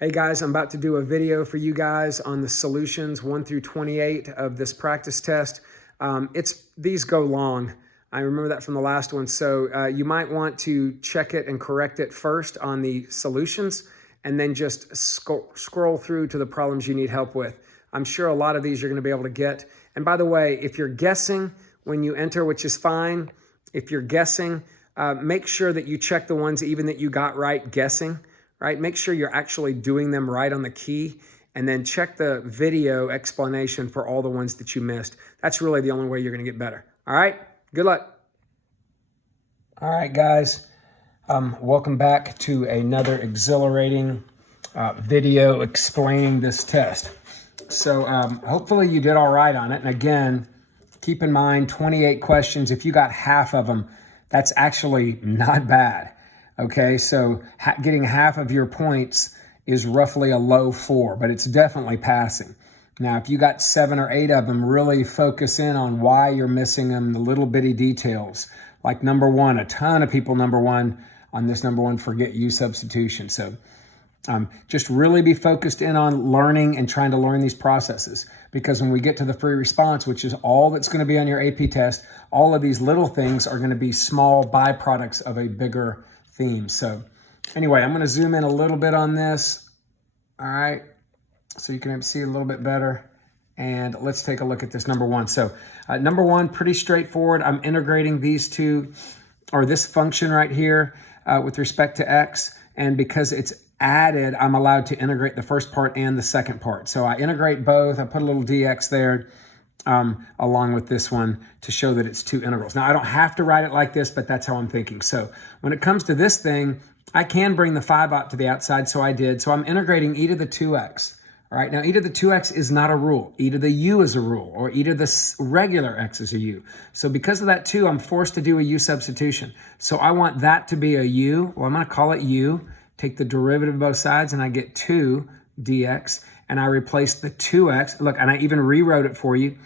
Hey guys, I'm about to do a video for you guys on the solutions 1 through 28 of this practice test. These go long. I remember that from the last one. So you might want to check it and correct it first on the solutions and then just scroll through to the problems you need help with. I'm sure a lot of these you're going to be able to get. And by the way, if you're guessing when you enter, which is fine, if you're guessing, make sure that you check the ones even that you got right guessing. Right? Make sure you're actually doing them right on the key, and then check the video explanation for all the ones that you missed. That's really the only way you're going to get better. All right? Good luck. All right, guys. Welcome back to another exhilarating video explaining this test. So hopefully you did all right on it. And again, keep in mind 28 questions. If you got half of them, that's actually not bad. Okay, so getting half of your points is roughly a low 4, but it's definitely passing. Now, if you got 7 or 8 of them, really focus in on why you're missing them, the little bitty details. Like number 1, a ton of people, number 1, on this number 1, forget U substitution. So just really be focused in on learning and trying to learn these processes. Because when we get to the free response, which is all that's going to be on your AP test, all of these little things are going to be small byproducts of a bigger theme. So anyway, I'm going to zoom in a little bit on this. All right. So you can see a little bit better. And let's take a look at this number 1. So number 1, pretty straightforward. I'm integrating these two, or this function right here with respect to x. And because it's added, I'm allowed to integrate the first part and the second part. So I integrate both. I put a little dx there. Along with this one to show that it's 2 integrals. Now, I don't have to write it like this, but that's how I'm thinking. So when it comes to this thing, I can bring the 5 out to the outside, so I did. So I'm integrating e to the 2x. All right, now e to the 2x is not a rule. E to the u is a rule, or e to the regular x is a u. So because of that 2, I'm forced to do a u substitution. So I want that to be a u. Well, I'm going to call it u, take the derivative of both sides, and I get 2 dx. And I replaced the 2x. Look, and I even rewrote it for you.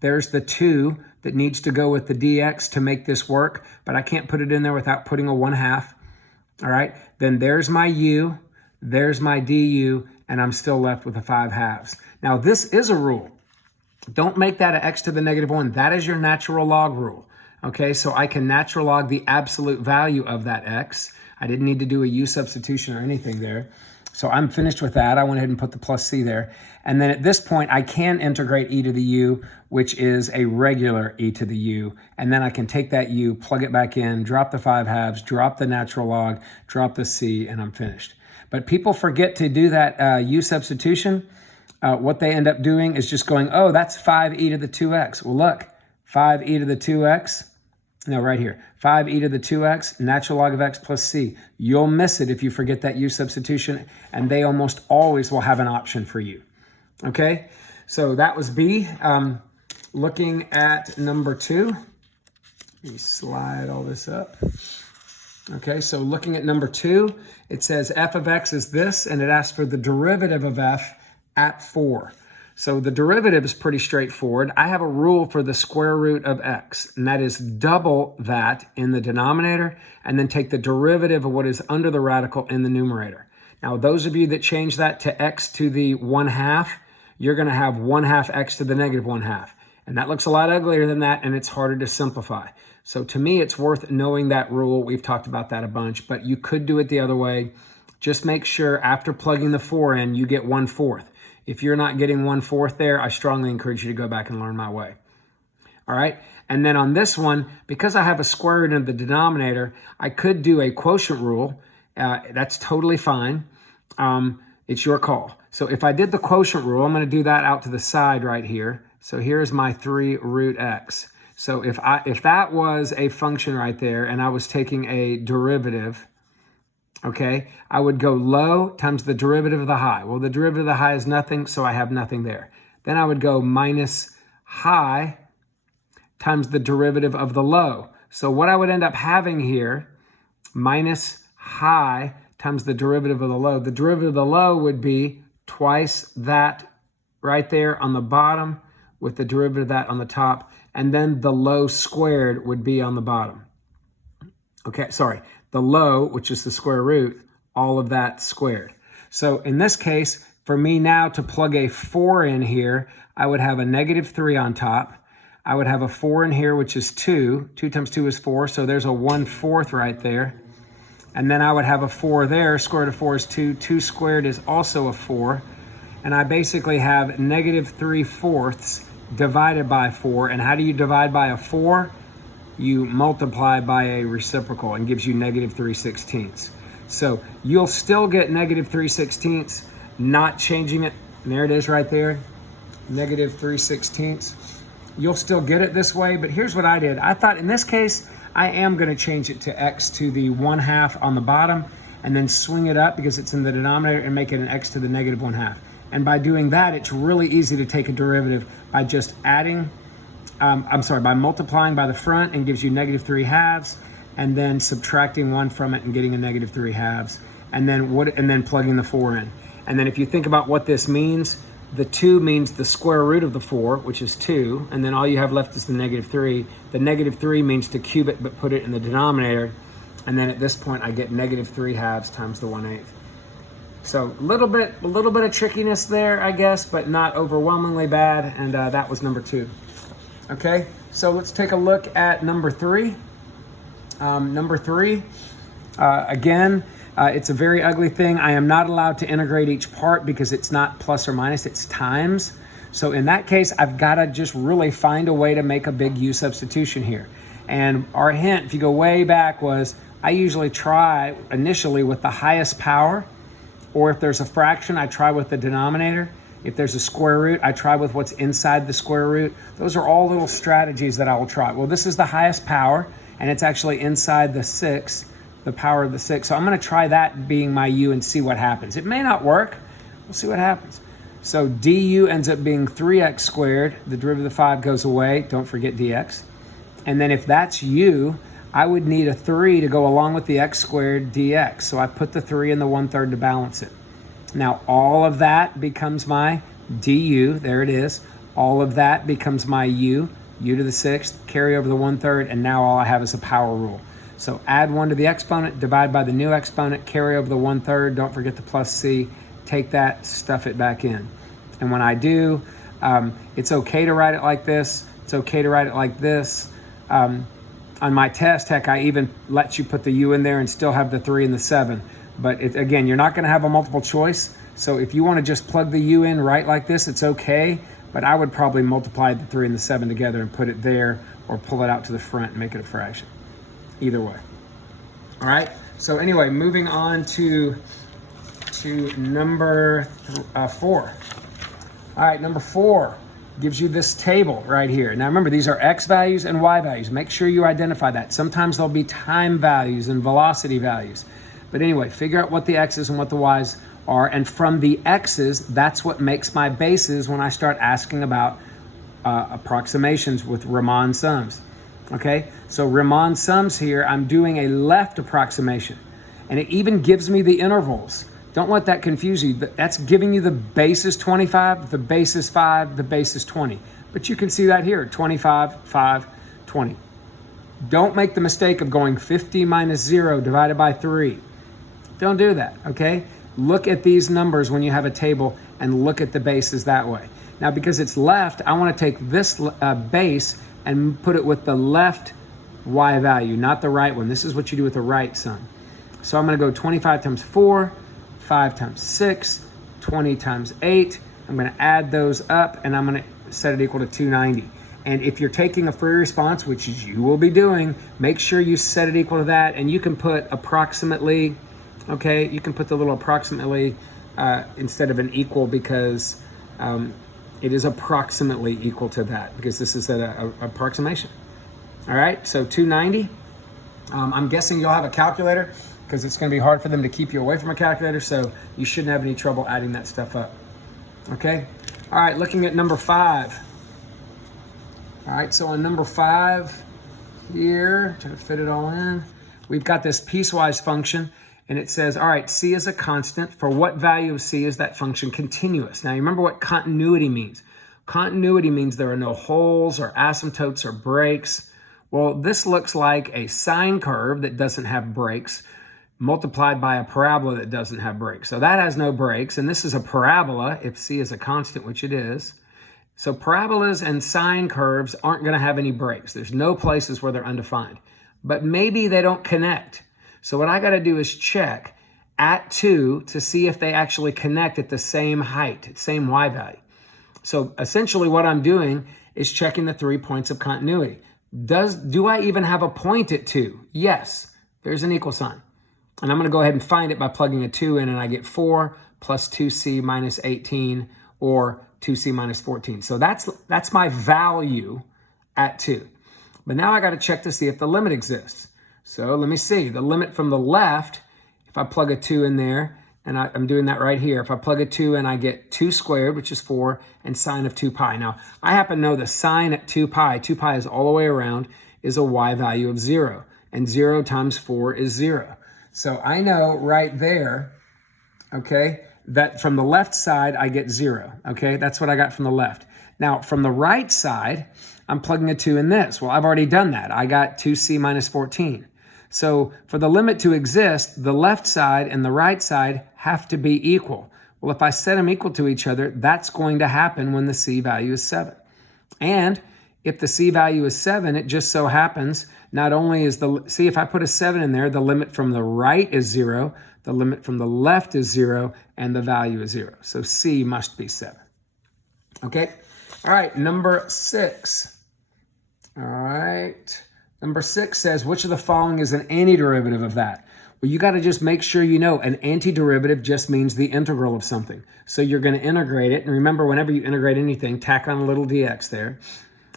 There's the 2 that needs to go with the dx to make this work, but I can't put it in there without putting a 1/2. All right, then there's my u, there's my du, and I'm still left with a 5/2. Now, this is a rule. Don't make that an x to the -1. That is your natural log rule. Okay, so I can natural log the absolute value of that x. I didn't need to do a u substitution or anything there. So I'm finished with that. I went ahead and put the plus c there. And then at this point, I can integrate e to the u, which is a regular e to the u. And then I can take that u, plug it back in, drop the 5/2, drop the natural log, drop the c, and I'm finished. But people forget to do that u substitution. What they end up doing is just going, oh, that's 5e to the 2x. Well, look, 5e to the 2x. No, right here, 5e to the 2x, natural log of x plus c. You'll miss it if you forget that u substitution, and they almost always will have an option for you. Okay, so that was B. Looking at number 2, let me slide all this up. Okay, so looking at number 2, it says f of x is this, and it asks for the derivative of f at 4. So the derivative is pretty straightforward. I have a rule for the square root of x, and that is double that in the denominator and then take the derivative of what is under the radical in the numerator. Now, those of you that change that to x to the 1/2, you're going to have 1/2 x to the -1/2. And that looks a lot uglier than that, and it's harder to simplify. So to me, it's worth knowing that rule. We've talked about that a bunch, but you could do it the other way. Just make sure after plugging the 4 in, you get 1/4. If you're not getting 1/4 there, I strongly encourage you to go back and learn my way. All right. And then on this one, because I have a square root in the denominator, I could do a quotient rule. That's totally fine. It's your call. So if I did the quotient rule, I'm going to do that out to the side right here. So here's my 3 root x. So if that was a function right there and I was taking a derivative, okay, I would go low times the derivative of the high. Well, the derivative of the high is nothing, so I have nothing there. Then I would go minus high times the derivative of the low. So what I would end up having here, minus high times the derivative of the low. The derivative of the low would be twice that right there on the bottom with the derivative of that on the top. And then the low squared would be on the bottom. Okay, sorry. The low, which is the square root, all of that squared. So in this case, for me now to plug a 4 in here, I would have a -3 on top. I would have a 4 in here, which is 2. 2 times 2 is 4, so there's a 1/4 right there. And then I would have a 4 there. Square root of 4 is 2. 2 squared is also a 4. And I basically have -3/4 divided by 4. And how do you divide by a 4? You multiply by a reciprocal and gives you -3/16. So you'll still get -3/16, not changing it. And there it is right there, -3/16. You'll still get it this way, but here's what I did. I thought in this case, I am going to change it to x to the 1/2 on the bottom and then swing it up because it's in the denominator and make it an x to the -1/2. And by doing that, it's really easy to take a derivative by just adding, by multiplying by the front and gives you -3/2 and then subtracting 1 from it and getting a -3/2 and then plugging the 4 in. And then if you think about what this means, the 2 means the square root of the 4, which is 2, and then all you have left is the -3. The -3 means to cube it, but put it in the denominator. And then at this point, I get -3/2 times the 1/8. So a little bit of trickiness there, I guess, but not overwhelmingly bad. And that was number 2. Okay, so let's take a look at number 3. Number 3, again, it's a very ugly thing. I am not allowed to integrate each part because it's not plus or minus, it's times. So in that case, I've got to just really find a way to make a big U substitution here. And our hint, if you go way back, was I usually try initially with the highest power, or if there's a fraction, I try with the denominator. If there's a square root, I try with what's inside the square root. Those are all little strategies that I will try. Well, this is the highest power, and it's actually inside the 6. The power of the 6. So I'm going to try that being my u and see what happens. It may not work. We'll see what happens. So du ends up being 3x squared. The derivative of 5 goes away. Don't forget dx. And then if that's u, I would need a 3 to go along with the x squared dx. So I put the 3 in the 1/3 to balance it. Now all of that becomes my du. There it is. All of that becomes my u to the 6th, carry over the 1/3, and now all I have is a power rule. So add 1 to the exponent, divide by the new exponent, carry over the 1/3, don't forget the plus c, take that, stuff it back in. And when I do, it's okay to write it like this, it's okay to write it like this. On my test, heck, I even let you put the u in there and still have the 3 and the 7. But again, you're not gonna have a multiple choice, so if you wanna just plug the u in right like this, it's okay, but I would probably multiply the 3 and the 7 together and put it there, or pull it out to the front and make it a fraction. Either way. All right, so anyway, moving on to number 4. All right, number 4 gives you this table right here. Now remember, these are x values and y values. Make sure you identify that. Sometimes there'll be time values and velocity values. But anyway, figure out what the x's and what the y's are, and from the x's, that's what makes my bases when I start asking about approximations with Riemann sums. Okay, so Riemann sums here, I'm doing a left approximation, and it even gives me the intervals. Don't let that confuse you. That's giving you the base is 25, the base is 5, the base is 20. But you can see that here, 25, 5, 20. Don't make the mistake of going 50 minus 0 divided by 3. Don't do that, okay? Look at these numbers when you have a table and look at the bases that way. Now, because it's left, I want to take this base and put it with the left y value, not the right one. This is what you do with the right sum. So I'm going to go 25 times 4, 5 times 6, 20 times 8. I'm going to add those up, and I'm going to set it equal to 290. And if you're taking a free response, which you will be doing, make sure you set it equal to that, and you can put approximately, okay? You can put the little approximately instead of an equal, because it is approximately equal to that, because this is an approximation. All right, so 290. I'm guessing you'll have a calculator, because it's going to be hard for them to keep you away from a calculator, so you shouldn't have any trouble adding that stuff up. Okay? All right, looking at number 5. All right, so on number 5 here, try to fit it all in, we've got this piecewise function, and it says, all right, c is a constant. For what value of c is that function continuous? Now, you remember what continuity means. Continuity means there are no holes or asymptotes or breaks. Well, this looks like a sine curve that doesn't have breaks. multiplied by a parabola that doesn't have breaks. So that has no breaks, and this is a parabola if c is a constant, which it is. So parabolas and sine curves aren't going to have any breaks. There's no places where they're undefined. But maybe they don't connect. So what I got to do is check at 2 to see if they actually connect at the same height, same y value. So essentially what I'm doing is checking the 3 points of continuity. Do I even have a point at 2? Yes. There's an equal sign. And I'm going to go ahead and find it by plugging a 2 in, and I get 4 plus 2c minus 18, or 2c minus 14. So that's my value at 2. But now I got to check to see if the limit exists. So let me see. The limit from the left, if I plug a 2 in there, and I'm doing that right here. If I plug a 2 in, I get 2 squared, which is 4, and sine of 2 pi. Now, I happen to know the sine at 2 pi is all the way around, is a y value of 0. And 0 times 4 is 0. So I know right there, okay, that from the left side, I get 0, okay? That's what I got from the left. Now, from the right side, I'm plugging a 2 in this. Well, I've already done that. I got 2c minus 14. So for the limit to exist, the left side and the right side have to be equal. Well, if I set them equal to each other, that's going to happen when the c value is 7. And if the c value is 7, it just so happens, not only is see, if I put a 7 in there, the limit from the right is 0, the limit from the left is 0, and the value is 0. So c must be 7. Okay? All right, number 6. All right. Number 6 says, which of the following is an antiderivative of that? Well, you got to just make sure you know an antiderivative just means the integral of something. So you're going to integrate it. And remember, whenever you integrate anything, tack on a little dx there.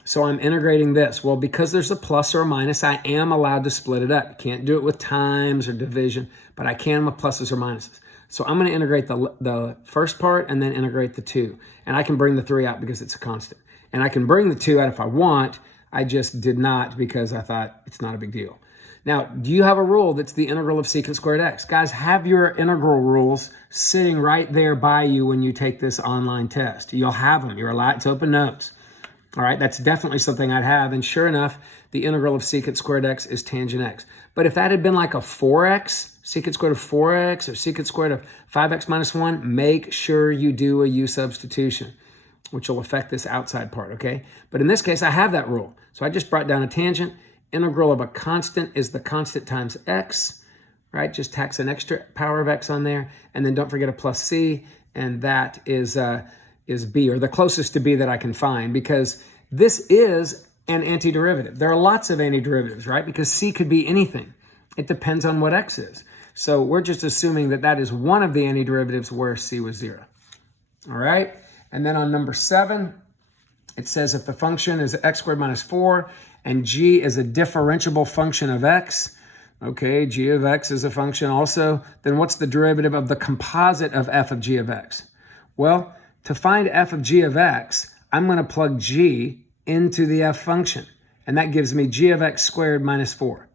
So I'm integrating this. Well, because there's a plus or a minus, I am allowed to split it up. You can't do it with times or division, but I can with pluses or minuses. So I'm going to integrate the first part and then integrate the 2. And I can bring the 3 out because it's a constant. And I can bring the 2 out if I want. I just did not because I thought it's not a big deal. Now, do you have a rule that's the integral of secant squared x? Guys, have your integral rules sitting right there by you when you take this online test. You'll have them. You're allowed. It's open notes. All right, that's definitely something I'd have. And sure enough, the integral of secant squared x is tangent x. But if that had been like a 4x, secant squared of 4x, or secant squared of 5x minus 1, make sure you do a u substitution, which will affect this outside part, okay? But in this case, I have that rule. So I just brought down a tangent. Integral of a constant is the constant times x, right? Just tacks an extra power of x on there. And then don't forget a plus c, and that is b, or the closest to b that I can find, because this is an antiderivative. There are lots of antiderivatives, right? Because c could be anything. It depends on what x is. So we're just assuming that that is one of the antiderivatives where c was 0. All right? And then on number 7, it says if the function is x squared minus 4 and g is a differentiable function of x, okay, g of x is a function also, then what's the derivative of the composite of f of g of x? Well, to find f of g of x, I'm going to plug g into the f function, and that gives me g of x squared minus 4.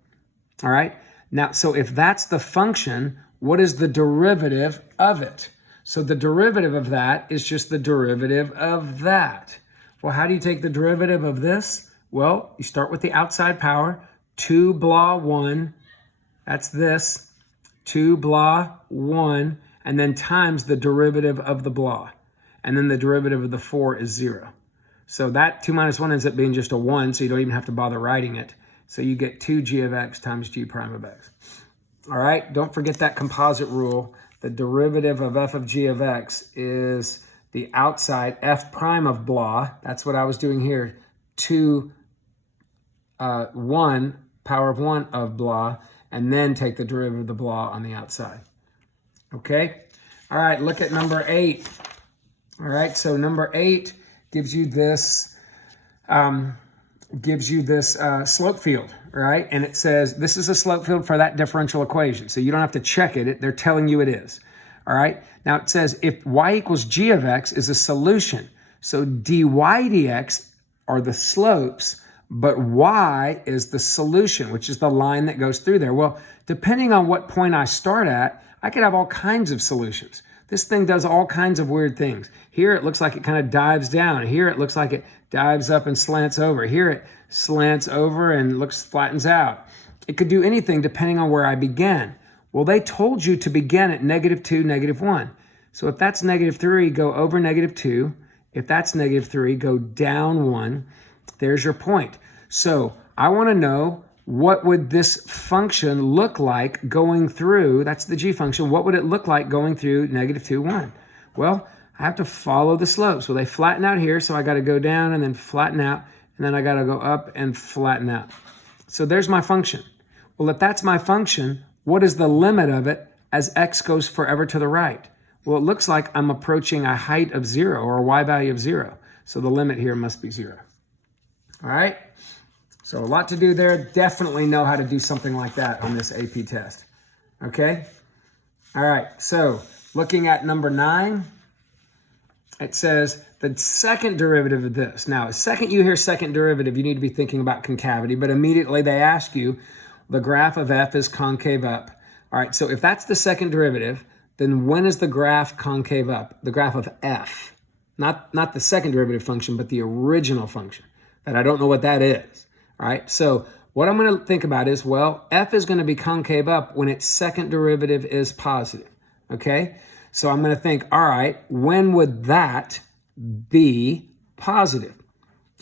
All right? Now, so if that's the function, what is the derivative of it? So the derivative of that is just the derivative of that. Well, how do you take the derivative of this? Well, you start with the outside power, 2 blah 1, that's this, 2 blah 1, and then times the derivative of the blah. And then the derivative of the 4 is 0. So that 2 minus 1 ends up being just a 1, so you don't even have to bother writing it. So you get 2g of x times g prime of x. All right, don't forget that composite rule. The derivative of f of g of x is the outside f prime of blah. That's what I was doing here. 1 power of 1 of blah, and then take the derivative of the blah on the outside. Okay? All right, look at number 8. All right, so number 8 gives you this slope field, right? And it says this is a slope field for that differential equation. So you don't have to check it. They're telling you it is. All right. Now it says if y equals g of x is a solution. So dy dx are the slopes, but y is the solution, which is the line that goes through there. Well, depending on what point I start at, I could have all kinds of solutions. This thing does all kinds of weird things. Here it looks like it kind of dives down. Here it looks like it dives up and slants over. Here it slants over and flattens out. It could do anything depending on where I began. Well, they told you to begin at -2, -1. So if that's -3, go over -2. If that's -3, go down 1. There's your point. So I want to know, what would this function look like going through, that's the g function, what would it look like going through -2, 1? Well, I have to follow the slopes. Well, they flatten out here, so I got to go down and then flatten out, and then I got to go up and flatten out. So there's my function. Well, if that's my function, what is the limit of it as x goes forever to the right? Well, it looks like I'm approaching a height of 0 or a y value of 0. So the limit here must be 0. All right? So a lot to do there. Definitely know how to do something like that on this AP test. Okay? All right. So looking at number 9, it says the second derivative of this. Now, the second you hear second derivative, you need to be thinking about concavity, but immediately they ask you, the graph of f is concave up. All right, so if that's the second derivative, then when is the graph concave up? The graph of f, not the second derivative function, but the original function, that I don't know what that is. All right, so what I'm going to think about is, well, f is going to be concave up when its second derivative is positive, okay? So I'm going to think, all right, when would that be positive?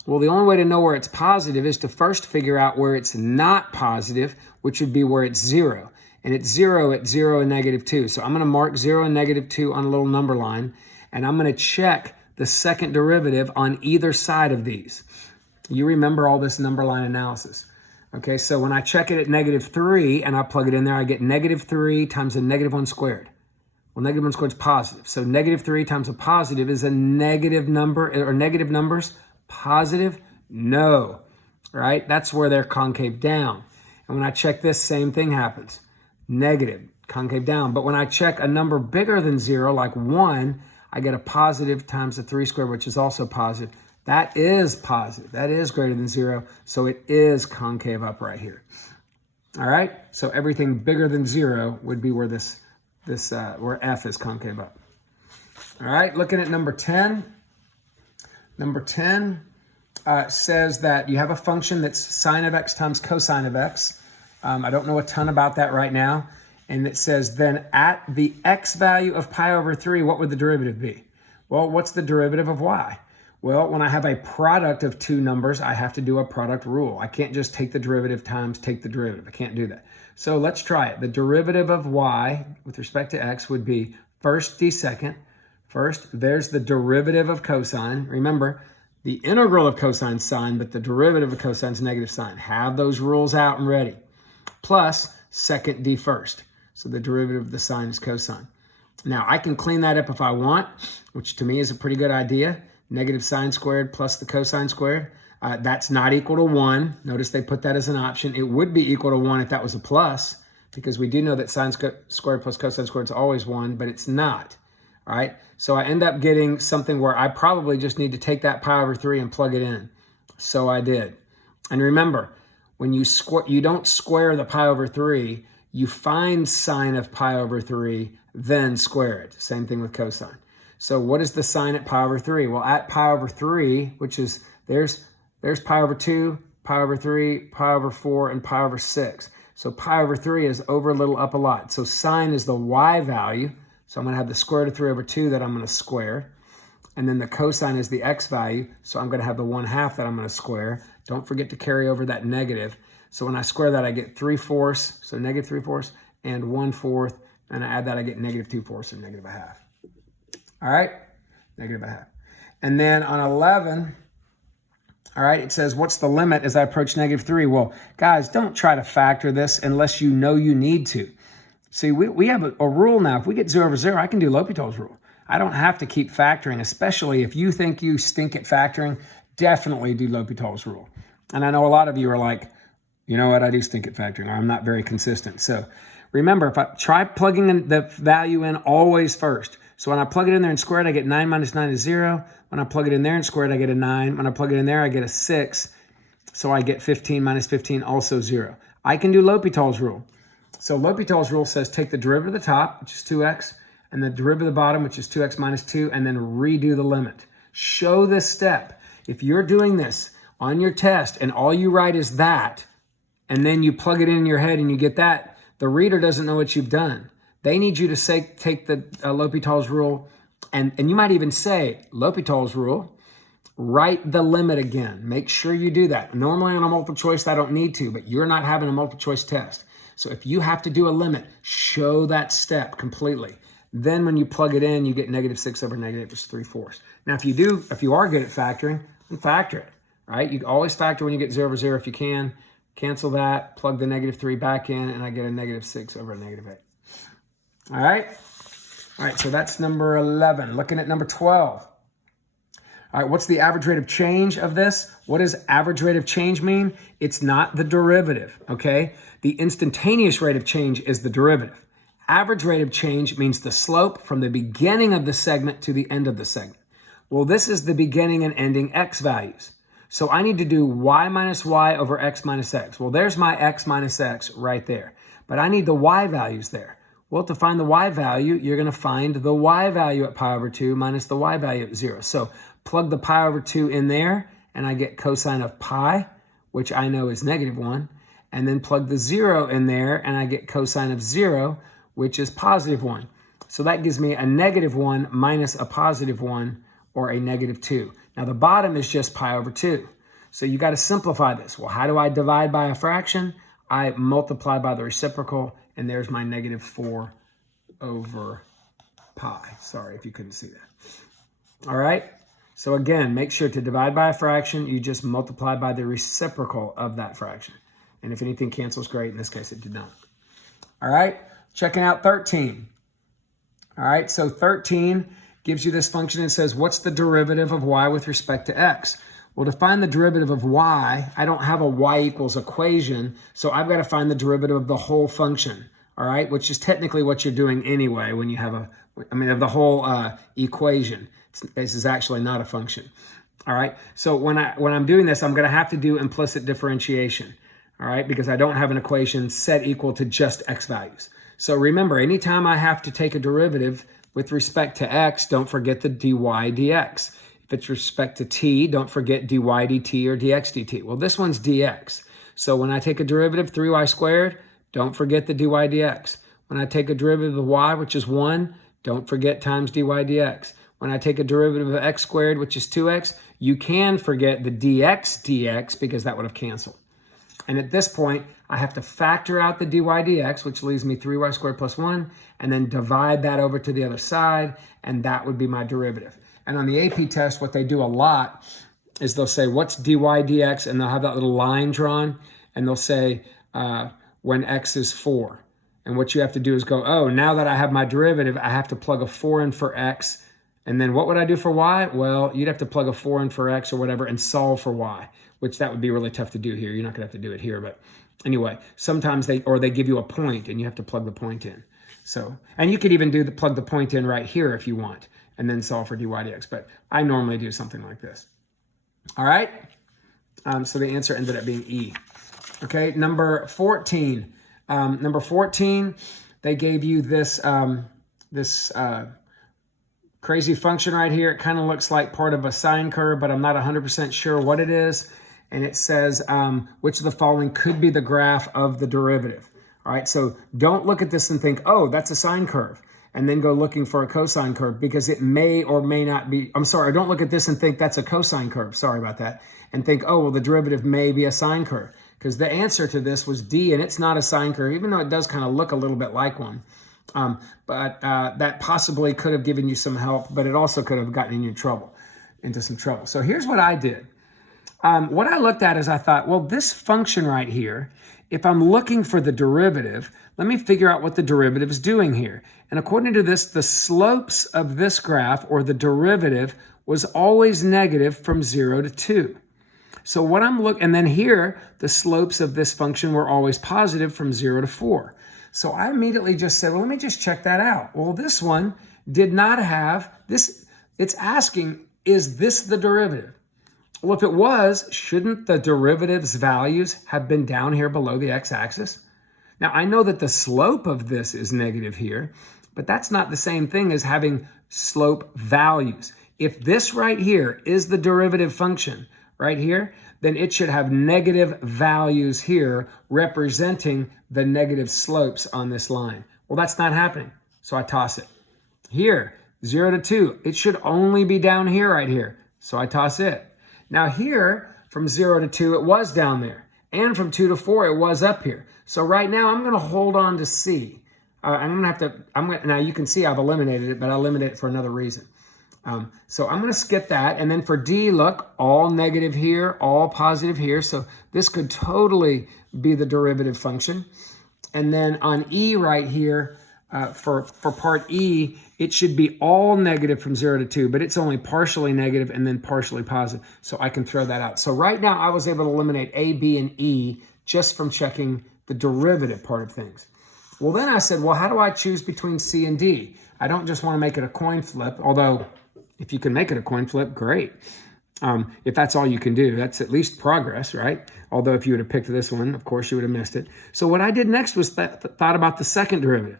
Well, the only way to know where it's positive is to first figure out where it's not positive, which would be where it's 0. And it's 0 at 0 and -2. So I'm going to mark 0 and -2 on a little number line, and I'm going to check the second derivative on either side of these. You remember all this number line analysis. Okay, so when I check it at -3 and I plug it in there, I get -3 times a -1 squared. Well, -1 squared is positive. So -3 times a positive is a negative number, or negative numbers positive? No, right? That's where they're concave down. And when I check this, same thing happens. Negative, concave down. But when I check a number bigger than 0, like 1, I get a positive times the 3 squared, which is also positive. That is positive. That is greater than 0. So it is concave up right here. All right? So everything bigger than 0 would be where where f is concave up. All right, looking at number 10. Number 10 says that you have a function that's sine of x times cosine of x. I don't know a ton about that right now. And it says then at the x value of pi over 3, what would the derivative be? Well, what's the derivative of y? Well, when I have a product of two numbers, I have to do a product rule. I can't just take the derivative times take the derivative. I can't do that. So let's try it. The derivative of y with respect to x would be first d second. First, there's the derivative of cosine. Remember, the integral of cosine is sine, but the derivative of cosine is negative sine. Have those rules out and ready. Plus, second d first. So the derivative of the sine is cosine. Now, I can clean that up if I want, which to me is a pretty good idea. Negative sine squared plus the cosine squared. That's not equal to 1. Notice they put that as an option. It would be equal to 1 if that was a plus, because we do know that sine squared plus cosine squared is always 1, but it's not. All right, so I end up getting something where I probably just need to take that pi over 3 and plug it in. So I did. And remember, when you don't square the pi over 3, you find sine of pi over 3, then square it. Same thing with cosine. So what is the sine at pi over 3? Well, at pi over 3, which is, there's pi over 2, pi over 3, pi over 4, and pi over 6. So pi over 3 is over a little, up a lot. So sine is the y value. So I'm going to have the square root of 3 over 2 that I'm going to square. And then the cosine is the x value. So I'm going to have the 1/2 that I'm going to square. Don't forget to carry over that negative. So when I square that, I get 3/4, so negative 3/4, and 1/4. And I add that, I get negative 2/4, or negative 1/2. All right, negative 1/2. And then on 11, all right, it says, what's the limit as I approach -3? Well, guys, don't try to factor this unless you know you need to. See, we have a rule now. If we get 0 over 0, I can do L'Hopital's rule. I don't have to keep factoring, especially if you think you stink at factoring, definitely do L'Hopital's rule. And I know a lot of you are like, you know what, I do stink at factoring, or I'm not very consistent. So remember, if I try plugging in the value in always first. So when I plug it in there and square it, I get 9 minus 9 is 0. When I plug it in there and square it, I get a 9. When I plug it in there, I get a 6. So I get 15 minus 15, also 0. I can do L'Hopital's rule. So L'Hopital's rule says take the derivative of the top, which is 2x, and the derivative of the bottom, which is 2x minus 2, and then redo the limit. Show this step. If you're doing this on your test and all you write is that, and then you plug it in your head and you get that, The reader doesn't know what you've done. They need you to say, take the L'Hopital's rule, and you might even say, L'Hopital's rule, write the limit again. Make sure you do that. Normally on a multiple choice, I don't need to, but you're not having a multiple choice test. So if you have to do a limit, show that step completely. Then when you plug it in, you get -6 over -3/4. Now, if you are good at factoring, then factor it, right? You always factor when you get 0 over 0 if you can. Cancel that, plug the -3 back in, and I get a -6 over a -8. All right? All right, so that's number 11. Looking at number 12. All right, what's the average rate of change of this? What does average rate of change mean? It's not the derivative, okay? The instantaneous rate of change is the derivative. Average rate of change means the slope from the beginning of the segment to the end of the segment. Well, this is the beginning and ending x values. So I need to do y minus y over x minus x. Well, there's my x minus x right there. But I need the y values there. Well, to find the y value, you're going to find the y value at pi over 2 minus the y value at 0. So plug the pi over 2 in there, and I get cosine of pi, which I know is -1. And then plug the 0 in there, and I get cosine of 0, which is +1. So that gives me a -1 minus a +1, or a -2. Now the bottom is just pi over 2. So you got to simplify this. Well, how do I divide by a fraction? I multiply by the reciprocal, and there's my -4 over pi. Sorry if you couldn't see that. All right. So again, make sure to divide by a fraction. You just multiply by the reciprocal of that fraction. And if anything cancels, great. In this case, it did not. All right. Checking out 13. All right. So 13 gives you this function and says, what's the derivative of y with respect to x? Well, to find the derivative of y, I don't have a y equals equation, so I've got to find the derivative of the whole function, all right, which is technically what you're doing anyway when you have of the whole equation. This is actually not a function, all right? So when I'm doing this, I'm going to have to do implicit differentiation, all right, because I don't have an equation set equal to just x values. So remember, anytime I have to take a derivative with respect to x, don't forget the dy dx. If it's respect to t, don't forget dy dt or dx dt. Well, this one's dx. So when I take a derivative, 3y squared, don't forget the dy dx. When I take a derivative of y, which is 1, don't forget times dy dx. When I take a derivative of x squared, which is 2x, you can forget the dx because that would have canceled. And at this point, I have to factor out the dy dx, which leaves me 3y squared plus 1, and then divide that over to the other side, and that would be my derivative. And on the AP test, what they do a lot is they'll say, what's dy dx? And they'll have that little line drawn, and they'll say, when x is 4. And what you have to do is go, oh, now that I have my derivative, I have to plug a 4 in for x. And then what would I do for y? Well, you'd have to plug a 4 in for x or whatever and solve for y, which that would be really tough to do here. You're not going to have to do it here, but anyway, sometimes they give you a point and you have to plug the point in. So, and you could even plug the point in right here if you want, and then solve for dy dx. But I normally do something like this. All right. So the answer ended up being E. Okay. Number 14. Number 14, they gave you this crazy function right here. It kind of looks like part of a sine curve, but I'm not 100% sure what it is. And it says, which of the following could be the graph of the derivative? All right, so don't look at this and think, oh, that's a sine curve, and then go looking for a cosine curve, because it may or may not be. I'm sorry, don't look at this and think that's a cosine curve. Sorry about that. And think, oh, well, the derivative may be a sine curve, because the answer to this was D, and it's not a sine curve, even though it does kind of look a little bit like one. But that possibly could have given you some help, but it also could have gotten you into some trouble. So here's what I did. What I looked at is I thought, well, this function right here, if I'm looking for the derivative, let me figure out what the derivative is doing here. And according to this, the slopes of this graph, or the derivative, was always negative from 0 to 2. So what I'm looking, and then here, the slopes of this function were always positive from 0 to 4. So I immediately just said, well, let me just check that out. Well, this one did not have this. It's asking, is this the derivative? Well, if it was, shouldn't the derivative's values have been down here below the x-axis? Now, I know that the slope of this is negative here, but that's not the same thing as having slope values. If this right here is the derivative function right here, then it should have negative values here representing the negative slopes on this line. Well, that's not happening, so I toss it. Here, 0 to 2, it should only be down here right here, so I toss it. Now here, from 0 to 2, it was down there, and from 2 to 4, it was up here. So right now, I'm going to hold on to C. Now you can see I've eliminated it, but I eliminated it for another reason. So I'm going to skip that. And then for D, look, all negative here, all positive here. So this could totally be the derivative function. And then on E right here, for part E, it should be all negative from 0 to 2, but it's only partially negative and then partially positive. So I can throw that out. So right now I was able to eliminate A, B, and E just from checking the derivative part of things. Well, then I said, well, how do I choose between C and D? I don't just want to make it a coin flip, although if you can make it a coin flip, great. If that's all you can do, that's at least progress, right? Although if you would have picked this one, of course, you would have missed it. So what I did next was thought about the second derivative.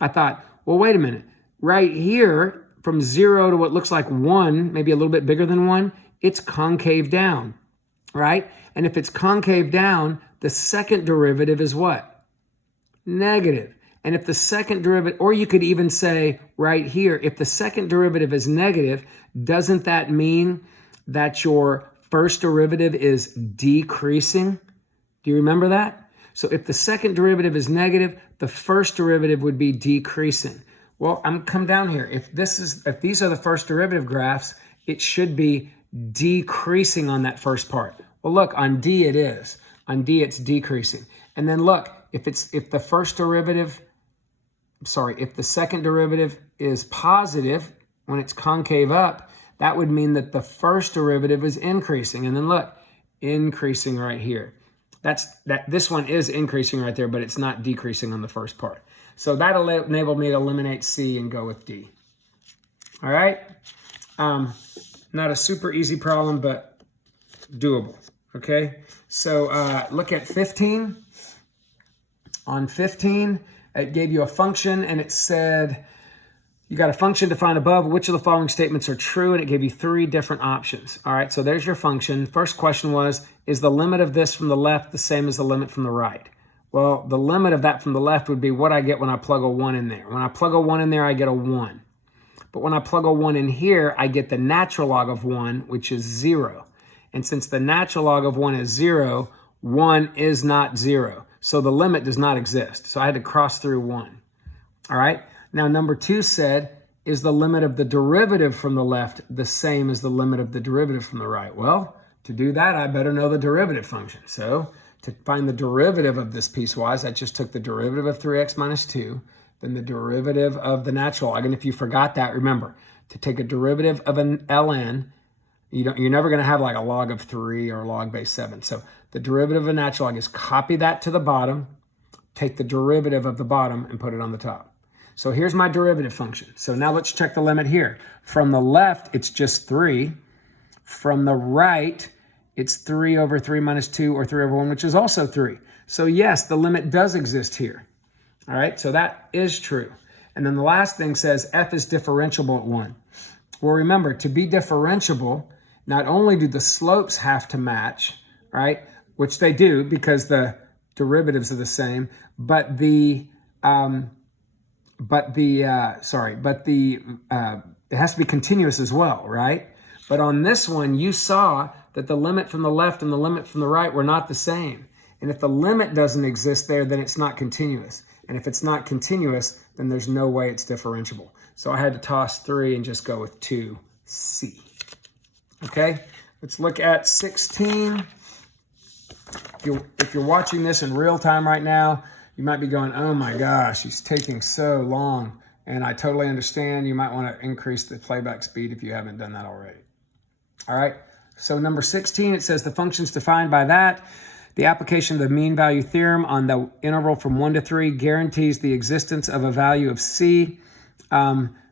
I thought, well, wait a minute. Right here, from 0 to what looks like 1, maybe a little bit bigger than 1, it's concave down, right? And if it's concave down, the second derivative is what? Negative. And if the second derivative, or you could even say right here, if the second derivative is negative, doesn't that mean that your first derivative is decreasing? Do you remember that? So if the second derivative is negative, the first derivative would be decreasing. Well, I'm come down here. If these are the first derivative graphs, it should be decreasing on that first part. Well, look, on D it is. On D it's decreasing. And then look, if the second derivative is positive when it's concave up, that would mean that the first derivative is increasing. And then look, increasing right here. This one is increasing right there, but it's not decreasing on the first part. So that enabled me to eliminate C and go with D. All right. Not a super easy problem, but doable. Okay. So look at 15. On 15, it gave you a function and it said, you got a function defined above, which of the following statements are true? And it gave you 3 different options. All right, so there's your function. First question was, is the limit of this from the left the same as the limit from the right? Well, the limit of that from the left would be what I get when I plug a 1 in there. When I plug a 1 in there, I get a 1. But when I plug a 1 in here, I get the natural log of 1, which is 0. And since the natural log of 1 is 0, 1 is not 0. So the limit does not exist. So I had to cross through 1. All right. Now, number 2 said, is the limit of the derivative from the left the same as the limit of the derivative from the right? Well, to do that, I better know the derivative function. So to find the derivative of this piecewise, I just took the derivative of 3x minus 2, then the derivative of the natural log. And if you forgot that, remember, to take a derivative of an ln, you're never going to have like a log of 3 or log base 7. So the derivative of a natural log is copy that to the bottom, take the derivative of the bottom and put it on the top. So here's my derivative function. So now let's check the limit here. From the left, it's just 3. From the right, it's 3 over 3 minus 2 or 3 over 1, which is also 3. So yes, the limit does exist here. All right, so that is true. And then the last thing says f is differentiable at 1. Well, remember, to be differentiable, not only do the slopes have to match, right, which they do because the derivatives are the same, but it has to be continuous as well, right? But on this one, you saw that the limit from the left and the limit from the right were not the same. And if the limit doesn't exist there, then it's not continuous. And if it's not continuous, then there's no way it's differentiable. So I had to toss 3 and just go with 2C. Okay, let's look at 16. If you're watching this in real time right now, you might be going, oh my gosh, he's taking so long. And I totally understand. You might want to increase the playback speed if you haven't done that already. All right, so number 16, it says the function's defined by that. The application of the mean value theorem on the interval from 1 to 3 guarantees the existence of a value of C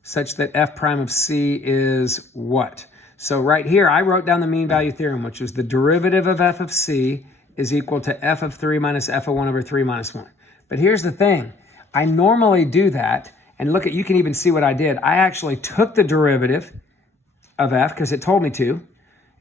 such that f prime of C is what? So right here, I wrote down the mean value theorem, which is the derivative of f of C is equal to f of 3 minus f of 1 over 3 minus 1. But here's the thing. I normally do that, and look at, you can even see what I did. I actually took the derivative of f, because it told me to,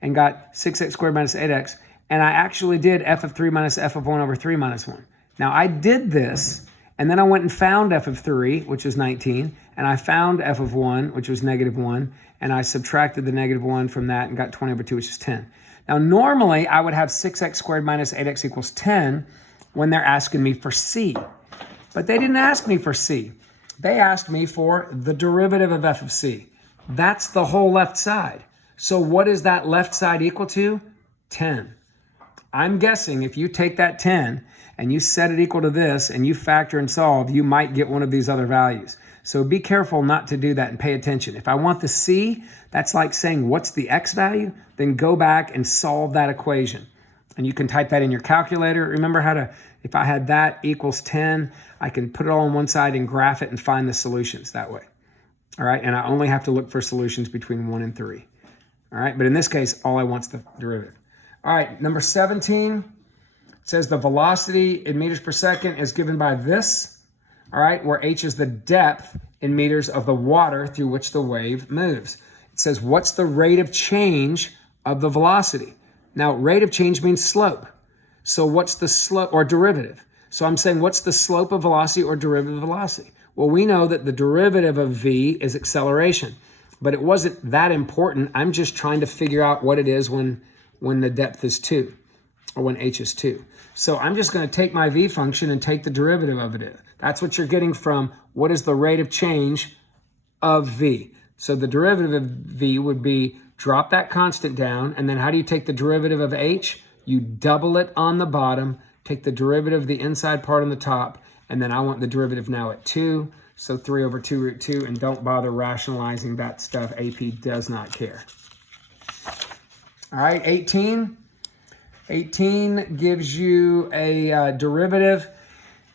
and got 6x squared minus 8x, and I actually did f of 3 minus f of 1 over 3 minus 1. Now I did this, and then I went and found f of 3, which was 19, and I found f of 1, which was negative 1, and I subtracted the negative 1 from that and got 20 over 2, which is 10. Now normally I would have 6x squared minus 8x equals 10 when they're asking me for c. But they didn't ask me for c. They asked me for the derivative of f of c. That's the whole left side. So what is that left side equal to? 10. I'm guessing if you take that 10 and you set it equal to this and you factor and solve, you might get one of these other values. So be careful not to do that and pay attention. If I want the c, that's like saying what's the x value? Then go back and solve that equation. And you can type that in your calculator. Remember how to, if I had that equals 10, I can put it all on one side and graph it and find the solutions that way. All right, and I only have to look for solutions between 1 and 3. All right, but in this case, all I want is the derivative. All right, number 17 says the velocity in meters per second is given by this, all right, where h is the depth in meters of the water through which the wave moves. It says, what's the rate of change of the velocity? Now, rate of change means slope. So what's the slope or derivative? So I'm saying, what's the slope of velocity or derivative of velocity? Well, we know that the derivative of v is acceleration, but it wasn't that important. I'm just trying to figure out what it is when the depth is 2 or when h is 2. So I'm just going to take my v function and take the derivative of it. That's what you're getting from what is the rate of change of v. So the derivative of v would be drop that constant down, and then how do you take the derivative of h? You double it on the bottom, take the derivative of the inside part on the top, and then I want the derivative now at 2, so 3 over 2 root 2, and don't bother rationalizing that stuff. AP does not care. All right, 18. 18 gives you a derivative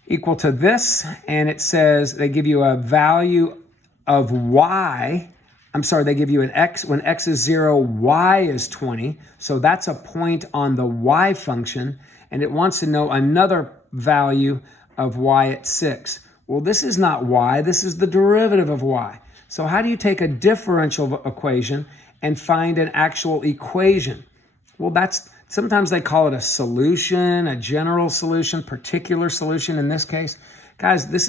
equal to this, and it says they give you a value of y. I'm sorry, they give you an x. When x is 0, y is 20. So that's a point on the y function, and it wants to know another value of y at 6. Well, this is not y. This is the derivative of y. So how do you take a differential equation and find an actual equation? Well, sometimes they call it a solution, a general solution, particular solution in this case. Guys, this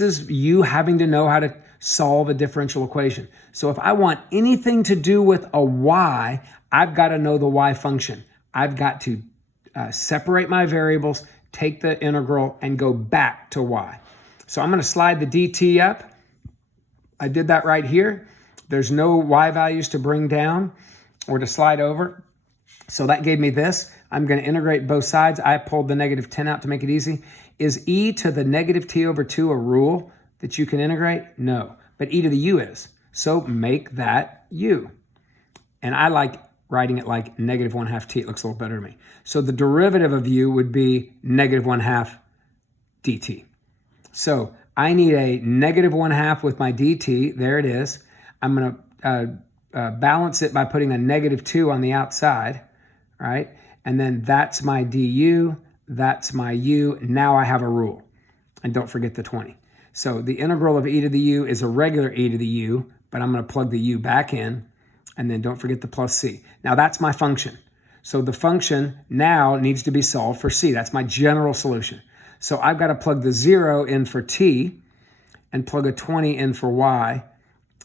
is you having to know how to solve a differential equation. So if I want anything to do with a y, I've got to know the y function. I've got to separate my variables, take the integral, and go back to y. So I'm going to slide the dt up. I did that right here. There's no y values to bring down or to slide over. So that gave me this. I'm going to integrate both sides. I pulled the negative 10 out to make it easy. Is e to the negative t over 2 a rule that you can integrate? No, but e to the u is. So make that u. And I like writing it like negative 1/2 t. It looks a little better to me. So the derivative of u would be negative 1/2 dt. So I need a negative 1/2 with my dt. There it is. I'm going to balance it by putting a negative 2 on the outside, right? And then that's my du. That's my u. Now I have a rule. And don't forget the 20. So the integral of e to the u is a regular e to the u, but I'm going to plug the u back in. And then don't forget the plus c. Now that's my function. So the function now needs to be solved for c. That's my general solution. So I've got to plug the 0 in for t and plug a 20 in for y.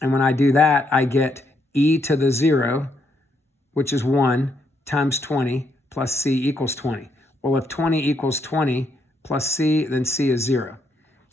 And when I do that, I get e to the 0, which is 1, times 20 plus c equals 20. Well, if 20 equals 20 plus c, then c is 0.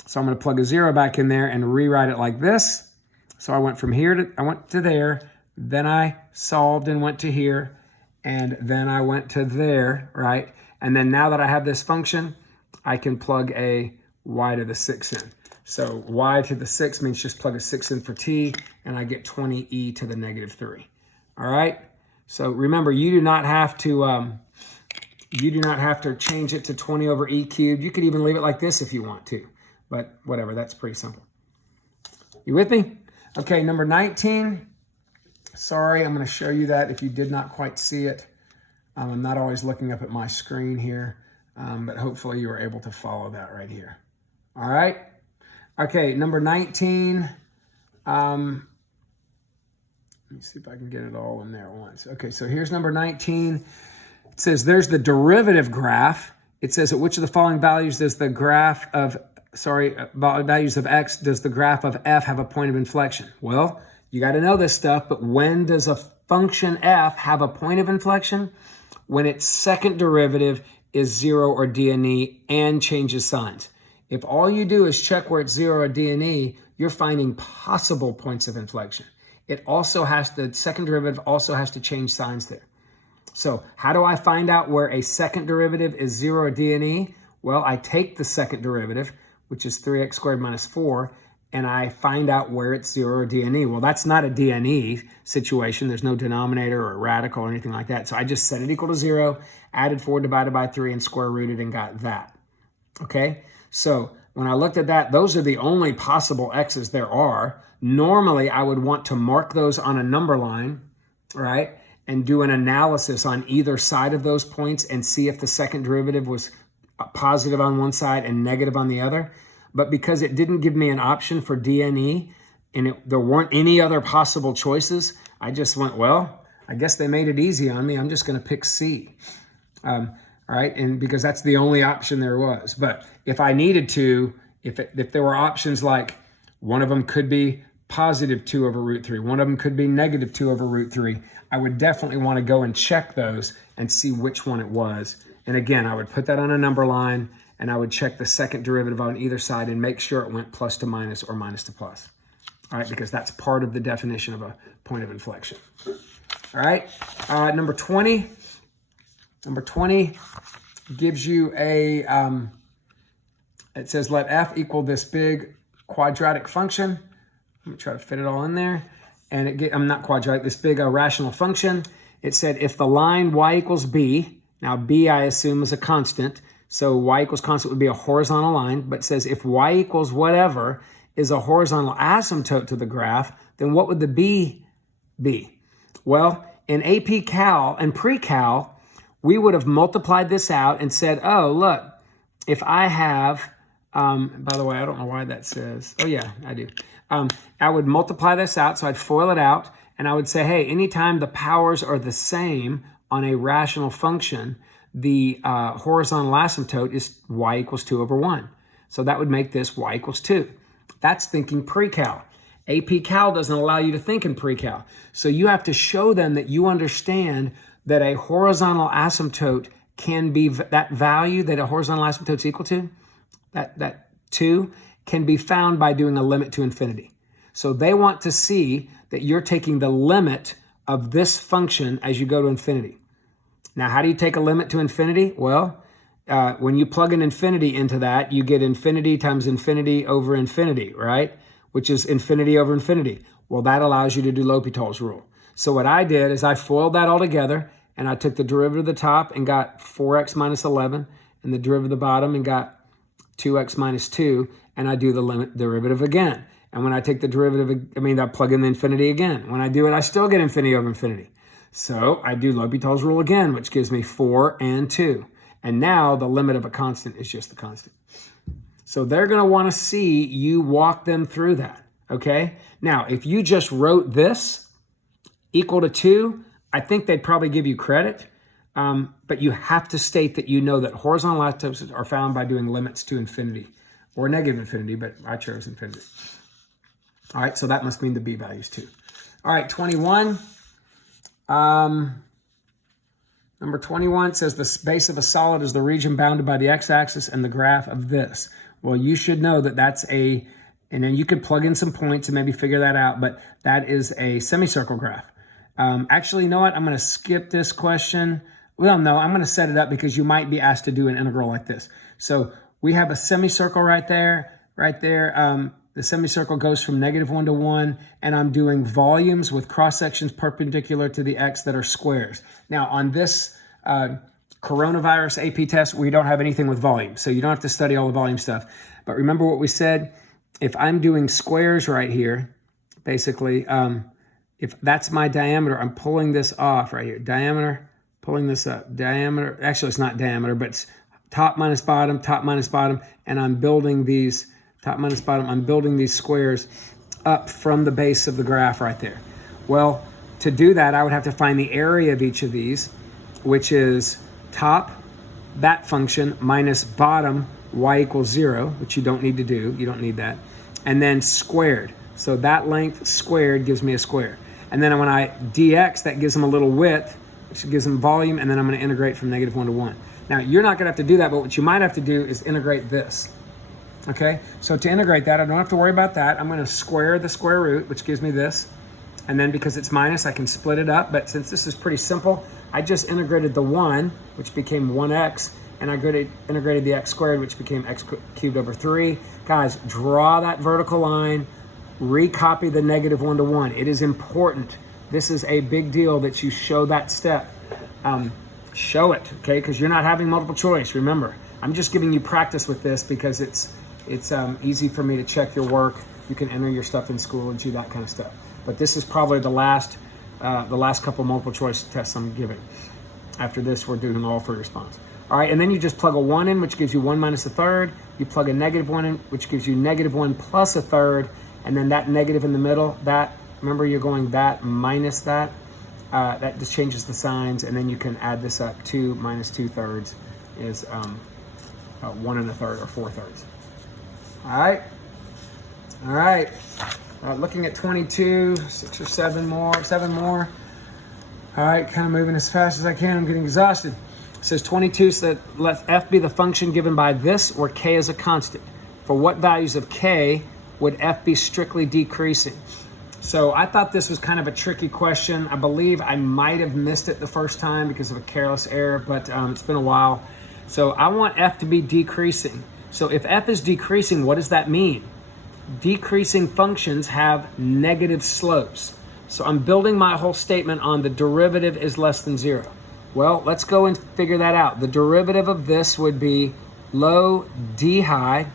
So I'm going to plug a 0 back in there and rewrite it like this. So I went from here I went to there, then I solved and went to here, and then I went to there, right? And then now that I have this function, I can plug a y to the 6 in. So y to the 6 means just plug a 6 in for t, and I get 20e to the negative 3. All right? So remember, you do not have to change it to 20 over e cubed. You could even leave it like this if you want to. But whatever, that's pretty simple. You with me? Okay, number 19. Sorry, I'm going to show you that if you did not quite see it. I'm not always looking up at my screen here, but hopefully you were able to follow that right here. All right? Okay, number 19. Let me see if I can get it all in there at once. Okay, so here's number 19. It says there's the derivative graph. It says at which of the following values does the graph of, values of x, does the graph of f have a point of inflection? Well, you got to know this stuff, but when does a function f have a point of inflection? When its second derivative is 0 or d and e and changes signs. If all you do is check where it's 0 or d and e, you're finding possible points of inflection. It also has, the second derivative also has to change signs there. So how do I find out where a second derivative is 0 or d and e? Well, I take the second derivative, which is 3x squared minus 4, and I find out where it's 0 or d and e. Well, that's not a d and e situation. There's no denominator or radical or anything like that. So I just set it equal to 0, added 4 divided by 3, and square rooted and got that. Okay? So when I looked at that, those are the only possible x's there are. Normally, I would want to mark those on a number line, right? And do an analysis on either side of those points and see if the second derivative was positive on one side and negative on the other. But because it didn't give me an option for D and E, and there weren't any other possible choices, I just went, well, I guess they made it easy on me. I'm just going to pick C. All right, and because that's the only option there was. But if I needed to, if there were options like one of them could be positive 2 over root 3, one of them could be negative 2 over root 3, I would definitely want to go and check those and see which one it was. And again, I would put that on a number line, and I would check the second derivative on either side and make sure it went plus to minus or minus to plus. All right, because that's part of the definition of a point of inflection. All right, number 20. Number 20 gives you a, it says let f equal this big quadratic function. Let me try to fit it all in there. And I'm not quadratic, this big rational function. It said if the line y equals b, now b I assume is a constant, so y equals constant would be a horizontal line, but it says if y equals whatever is a horizontal asymptote to the graph, then what would the b be? Well, in AP Cal and pre-Cal, we would have multiplied this out and said, oh, look, if I have, by the way, I don't know why that says, oh yeah, I do. I would multiply this out, so I'd FOIL it out, and I would say, hey, anytime the powers are the same on a rational function, the horizontal asymptote is y equals 2 over 1. So that would make this y equals 2. That's thinking pre-Cal. AP Cal doesn't allow you to think in pre-Cal. So you have to show them that you understand that a horizontal asymptote can be, that value that a horizontal asymptote is equal to, that 2, can be found by doing a limit to infinity. So they want to see that you're taking the limit of this function as you go to infinity. Now, how do you take a limit to infinity? Well, when you plug an infinity into that, you get infinity times infinity over infinity, right? Which is infinity over infinity. Well, that allows you to do L'Hopital's rule. So what I did is I FOILed that all together, and I took the derivative of the top and got 4x minus 11, and the derivative of the bottom and got 2x minus 2, and I do the limit derivative again. And when I take the derivative, I plug in the infinity again. When I do it, I still get infinity over infinity. So I do L'Hopital's rule again, which gives me 4 and 2. And now the limit of a constant is just the constant. So they're going to want to see you walk them through that, okay? Now, if you just wrote this equal to 2, I think they'd probably give you credit. But you have to state that you know that horizontal asymptotes are found by doing limits to infinity or negative infinity, but I chose infinity. All right, so that must mean the b values too. All right, 21. Number 21 says the base of a solid is the region bounded by the x-axis and the graph of this. Well, you should know that that's and then you could plug in some points and maybe figure that out, but that is a semicircle graph. Actually, you know what? I'm going to skip this question. Well, no, I'm going to set it up because you might be asked to do an integral like this. So we have a semicircle right there, the semicircle goes from -1 to 1, and I'm doing volumes with cross-sections perpendicular to the x that are squares. Now, on this coronavirus AP test, we don't have anything with volume, so you don't have to study all the volume stuff. But remember what we said? If I'm doing squares right here, basically, if that's my diameter, I'm pulling this off right here. Diameter, pulling this up. Diameter, actually it's not diameter, but it's top minus bottom, and I'm building these, top minus bottom, I'm building these squares up from the base of the graph right there. Well, to do that, I would have to find the area of each of these, which is top, that function, minus bottom, y equals 0, which you don't need to do. You don't need that. And then squared. So that length squared gives me a square. And then when I dx, that gives them a little width, which gives them volume, and then I'm going to integrate from -1 to 1. Now, you're not going to have to do that, but what you might have to do is integrate this. Okay? So to integrate that, I don't have to worry about that. I'm going to square the square root, which gives me this. And then because it's minus, I can split it up. But since this is pretty simple, I just integrated the 1, which became 1x, and I integrated the x squared, which became x cubed over 3. Guys, draw that vertical line. Recopy the -1 to 1. It is important. This is a big deal that you show that step. Show it, okay? Because you're not having multiple choice. Remember, I'm just giving you practice with this because it's easy for me to check your work. You can enter your stuff in school and do that kind of stuff. But this is probably the last couple multiple choice tests I'm giving. After this, we're doing all for response. All right, and then you just plug a 1 in, which gives you 1 minus a third. You plug a -1 in, which gives you -1 plus a third. And then that negative in the middle, that, remember you're going that minus that. That just changes the signs, and then you can add this up. 2 minus 2/3 is 1 1/3 or 4/3. All right. All right. Looking at 22, 6 or 7 more, 7 more. All right, kind of moving as fast as I can. I'm getting exhausted. It says 22, so that let f be the function given by this, where k is a constant. For what values of k would f be strictly decreasing? So I thought this was kind of a tricky question. I believe I might have missed it the first time because of a careless error, but it's been a while. So I want f to be decreasing. So if f is decreasing, what does that mean? Decreasing functions have negative slopes. So I'm building my whole statement on the derivative is less than 0. Well, let's go and figure that out. The derivative of this would be low d high,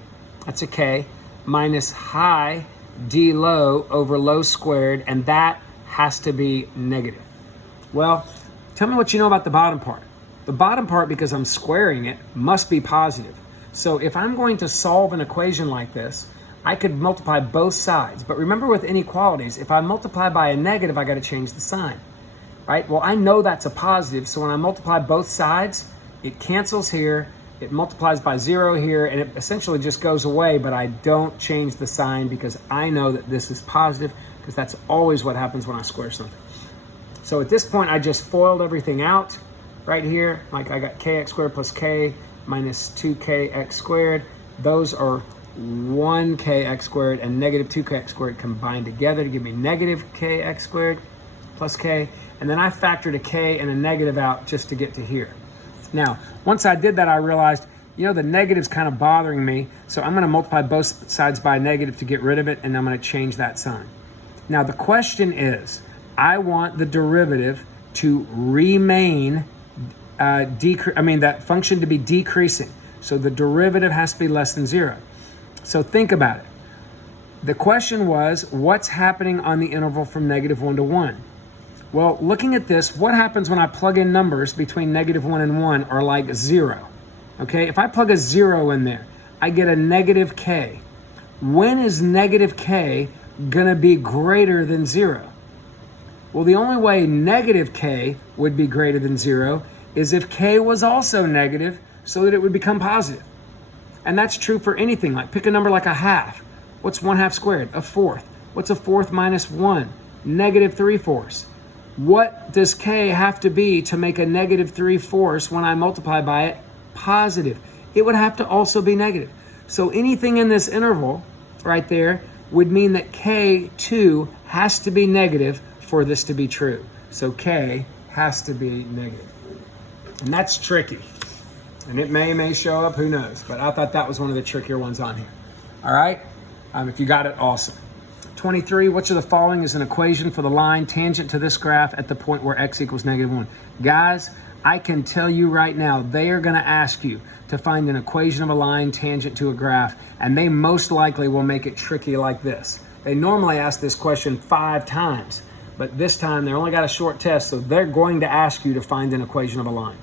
that's a k, minus high d low over low squared, and that has to be negative. Well, tell me what you know about the bottom part. The bottom part, because I'm squaring it, must be positive. So if I'm going to solve an equation like this, I could multiply both sides. But remember with inequalities, if I multiply by a negative, I got to change the sign, right? Well, I know that's a positive, so when I multiply both sides, it cancels here, it multiplies by 0 here, and it essentially just goes away, but I don't change the sign because I know that this is positive, because that's always what happens when I square something. So at this point, I just FOILed everything out right here. Like I got kx squared plus k minus 2kx squared. Those are 1kx squared and negative 2kx squared combined together to give me negative kx squared plus k. And then I factored a k and a negative out just to get to here. Now, once I did that, I realized, the negative's kind of bothering me, so I'm going to multiply both sides by a negative to get rid of it, and I'm going to change that sign. Now, the question is, I want the derivative to remain, that function to be decreasing. So the derivative has to be less than 0. So think about it. The question was, what's happening on the interval from -1 to 1? Well, looking at this, what happens when I plug in numbers between -1 and 1 are like 0? Okay, if I plug a 0 in there, I get a negative k. When is negative k gonna be greater than 0? Well, the only way negative k would be greater than 0 is if k was also negative so that it would become positive. And that's true for anything. Like pick a number like a half. What's 1/2 squared? A fourth. What's a fourth minus 1? Negative 3/4. What does k have to be to make a negative 3/4 when I multiply by it positive? It would have to also be negative. So anything in this interval right there would mean that k2 has to be negative for this to be true. So k has to be negative. And that's tricky. And it may show up, who knows. But I thought that was one of the trickier ones on here. All right? If you got it, awesome. 23, which of the following is an equation for the line tangent to this graph at the point where x equals -1? Guys, I can tell you right now, they are going to ask you to find an equation of a line tangent to a graph, and they most likely will make it tricky like this. They normally ask this question 5 times, but this time they only got a short test, so they're going to ask you to find an equation of a line.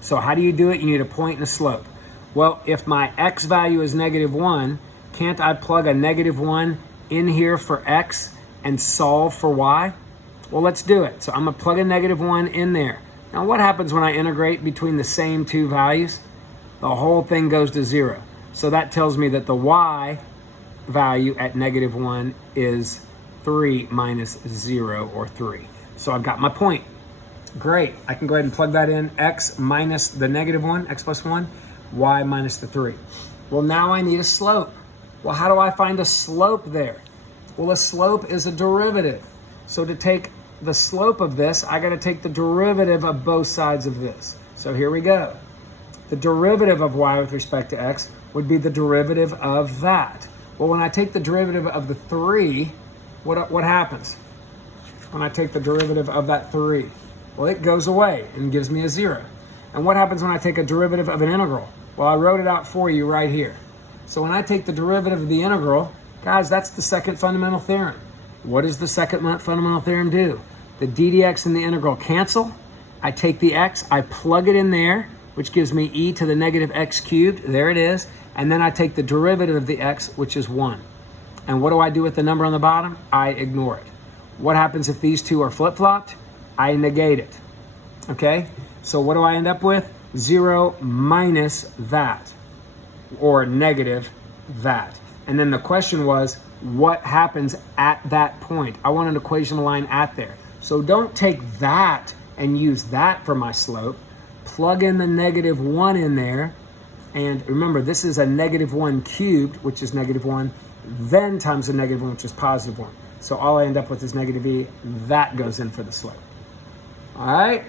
So how do you do it? You need a point and a slope. Well, if my x value is -1, can't I plug a -1 in here for x and solve for y? Well, let's do it. So I'm gonna plug a -1 in there. Now what happens when I integrate between the same two values? The whole thing goes to 0. So that tells me that the y value at -1 is 3 minus 0, or 3. So I've got my point. Great. I can go ahead and plug that in. X minus the -1, x plus 1, y minus the 3. Well, now I need a slope. Well, how do I find a slope there? Well, a slope is a derivative. So to take the slope of this, I got to take the derivative of both sides of this. So here we go. The derivative of y with respect to x would be the derivative of that. Well, when I take the derivative of the 3, what happens? When I take the derivative of that 3? Well, it goes away and gives me a 0. And what happens when I take a derivative of an integral? Well, I wrote it out for you right here. So when I take the derivative of the integral, guys, that's the second fundamental theorem. What does the second fundamental theorem do? The d dx and the integral cancel. I take the x, I plug it in there, which gives me e to the negative x cubed. There it is. And then I take the derivative of the x, which is 1. And what do I do with the number on the bottom? I ignore it. What happens if these two are flip-flopped? I negate it. Okay? So what do I end up with? 0 minus that, or negative that. And then the question was, what happens at that point? I want an equation line at there. So don't take that and use that for my slope. Plug in the -1 in there. And remember, this is a -1 cubed, which is -1, then times a -1, which is +1. So all I end up with is -e. That goes in for the slope. All right?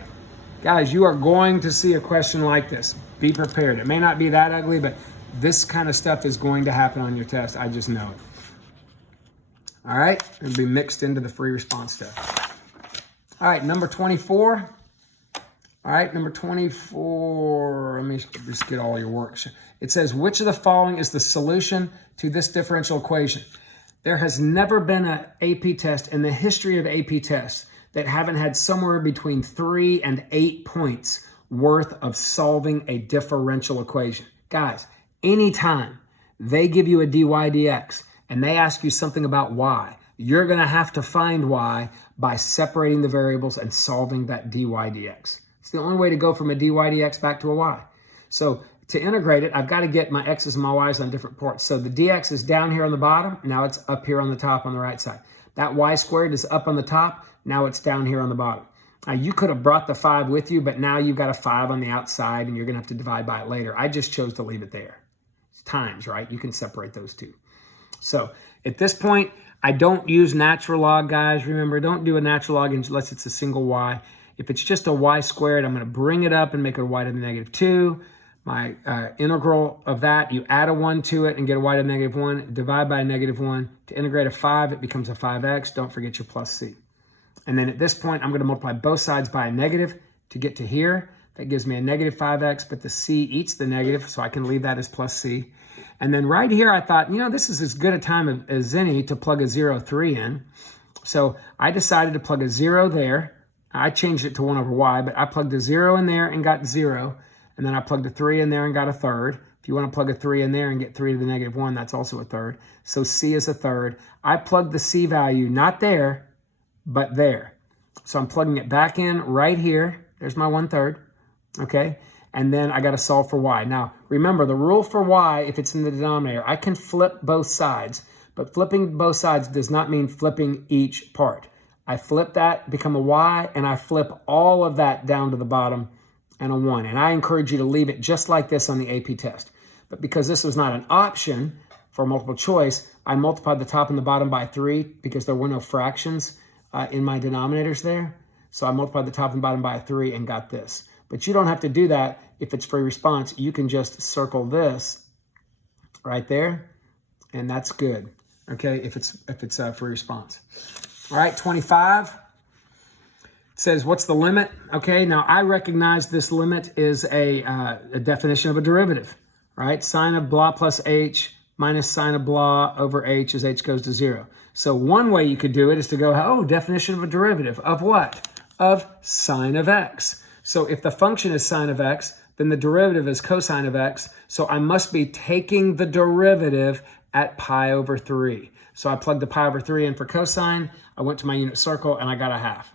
Guys, you are going to see a question like this. Be prepared. It may not be that ugly, but this kind of stuff is going to happen on your test. I just know it. All right? It'll be mixed into the free response stuff. All right, number 24. All right, number 24. Let me just get all your work. It says, which of the following is the solution to this differential equation? There has never been an AP test in the history of AP tests that haven't had somewhere between 3 and 8 points worth of solving a differential equation. Guys, anytime they give you a dy dx and they ask you something about y, you're going to have to find y by separating the variables and solving that dy dx. It's the only way to go from a dy dx back to a y. So to integrate it, I've got to get my x's and my y's on different parts. So the dx is down here on the bottom. Now it's up here on the top on the right side. That y squared is up on the top. Now it's down here on the bottom. Now you could have brought the 5 with you, but now you've got a 5 on the outside and you're going to have to divide by it later. I just chose to leave it there. It's times, right? You can separate those two. So at this point, I don't use natural log, guys. Remember, don't do a natural log unless it's a single y. If it's just a y squared, I'm going to bring it up and make it a y to the -2. My integral of that, you add a 1 to it and get a y to the -1, divide by a -1. To integrate a 5, it becomes a 5x. Don't forget your plus c. And then at this point, I'm going to multiply both sides by a negative to get to here. That gives me a -5x, but the c eats the negative, so I can leave that as plus c. And then right here, I thought, you know, this is as good a time as any to plug a 0,3 in. So I decided to plug a 0 there. I changed it to 1 over y, but I plugged a 0 in there and got 0. And then I plugged a 3 in there and got a third. If you want to plug a 3 in there and get 3 to the -1, that's also a third. So c is a third. I plugged the c value not there, but there. So I'm plugging it back in right here. There's my 1/3, okay? And then I got to solve for y. Now, remember, the rule for y, if it's in the denominator, I can flip both sides, but flipping both sides does not mean flipping each part. I flip that, become a y, and I flip all of that down to the bottom and a 1. And I encourage you to leave it just like this on the AP test. But because this was not an option for multiple choice, I multiplied the top and the bottom by 3 because there were no fractions in my denominators there. So I multiplied the top and bottom by 3 and got this. But you don't have to do that if it's free response. You can just circle this right there, and that's good, okay, if it's free response. All right, 25. It says, what's the limit? Okay, now I recognize this limit is a definition of a derivative, right? Sine of blah plus h minus sine of blah over h as h goes to 0. So one way you could do it is to go, oh, definition of a derivative of what? Of sine of x. So if the function is sine of x, then the derivative is cosine of x. So I must be taking the derivative at pi over 3. So I plugged the pi over 3 in for cosine. I went to my unit circle and I got a half.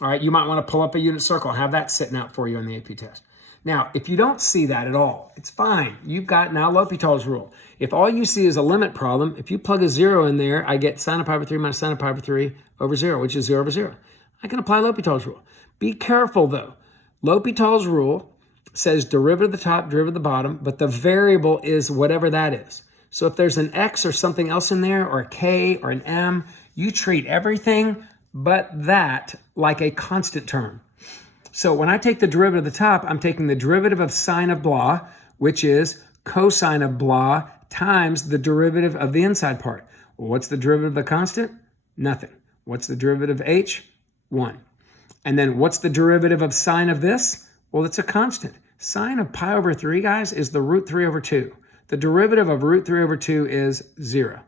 All right, you might want to pull up a unit circle and have that sitting out for you on the AP test. Now, if you don't see that at all, it's fine. You've got now L'Hopital's rule. If all you see is a limit problem, if you plug a 0 in there, I get sine of pi over 3 minus sine of pi over 3 over 0, which is 0 over 0. I can apply L'Hopital's rule. Be careful, though. L'Hopital's rule says derivative of the top, derivative of the bottom, but the variable is whatever that is. So if there's an x or something else in there, or a k or an m, you treat everything but that like a constant term. So when I take the derivative of the top, I'm taking the derivative of sine of blah, which is cosine of blah times the derivative of the inside part. Well, what's the derivative of the constant? Nothing. What's the derivative of h? 1. And then what's the derivative of sine of this? Well, it's a constant. Sine of pi over 3, guys, is the root 3 over 2. The derivative of root 3 over 2 is 0.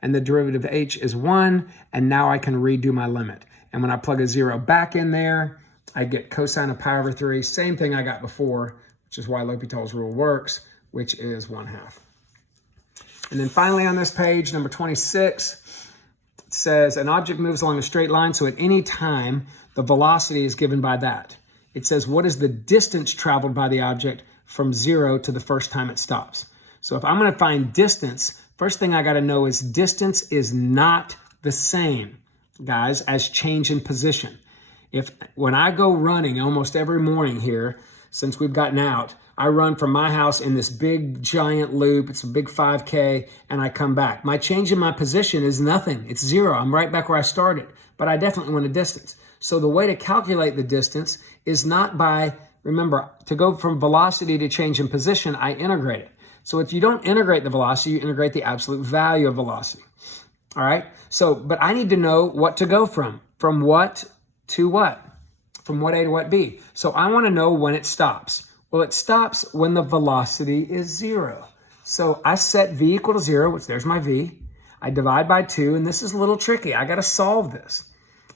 And the derivative of h is 1, and now I can redo my limit. And when I plug a 0 back in there, I get cosine of pi over 3, same thing I got before, which is why L'Hopital's rule works, which is 1/2. And then finally on this page, number 26, it says an object moves along a straight line, so at any time, the velocity is given by that. It says, what is the distance traveled by the object from 0 to the first time it stops? So if I'm going to find distance, first thing I got to know is distance is not the same, guys, as change in position. When I go running almost every morning here, since we've gotten out, I run from my house in this big giant loop. It's a big 5K, and I come back. My change in my position is nothing. It's 0. I'm right back where I started, but I definitely want a distance. So the way to calculate the distance is not by, remember, to go from velocity to change in position, I integrate it. So if you don't integrate the velocity, you integrate the absolute value of velocity. All right? So, but I need to know what to go from. From what to what? From what A to what B. So I want to know when it stops. Well, it stops when the velocity is 0. So I set V equal to 0, which there's my V. I divide by 2, and this is a little tricky. I got to solve this.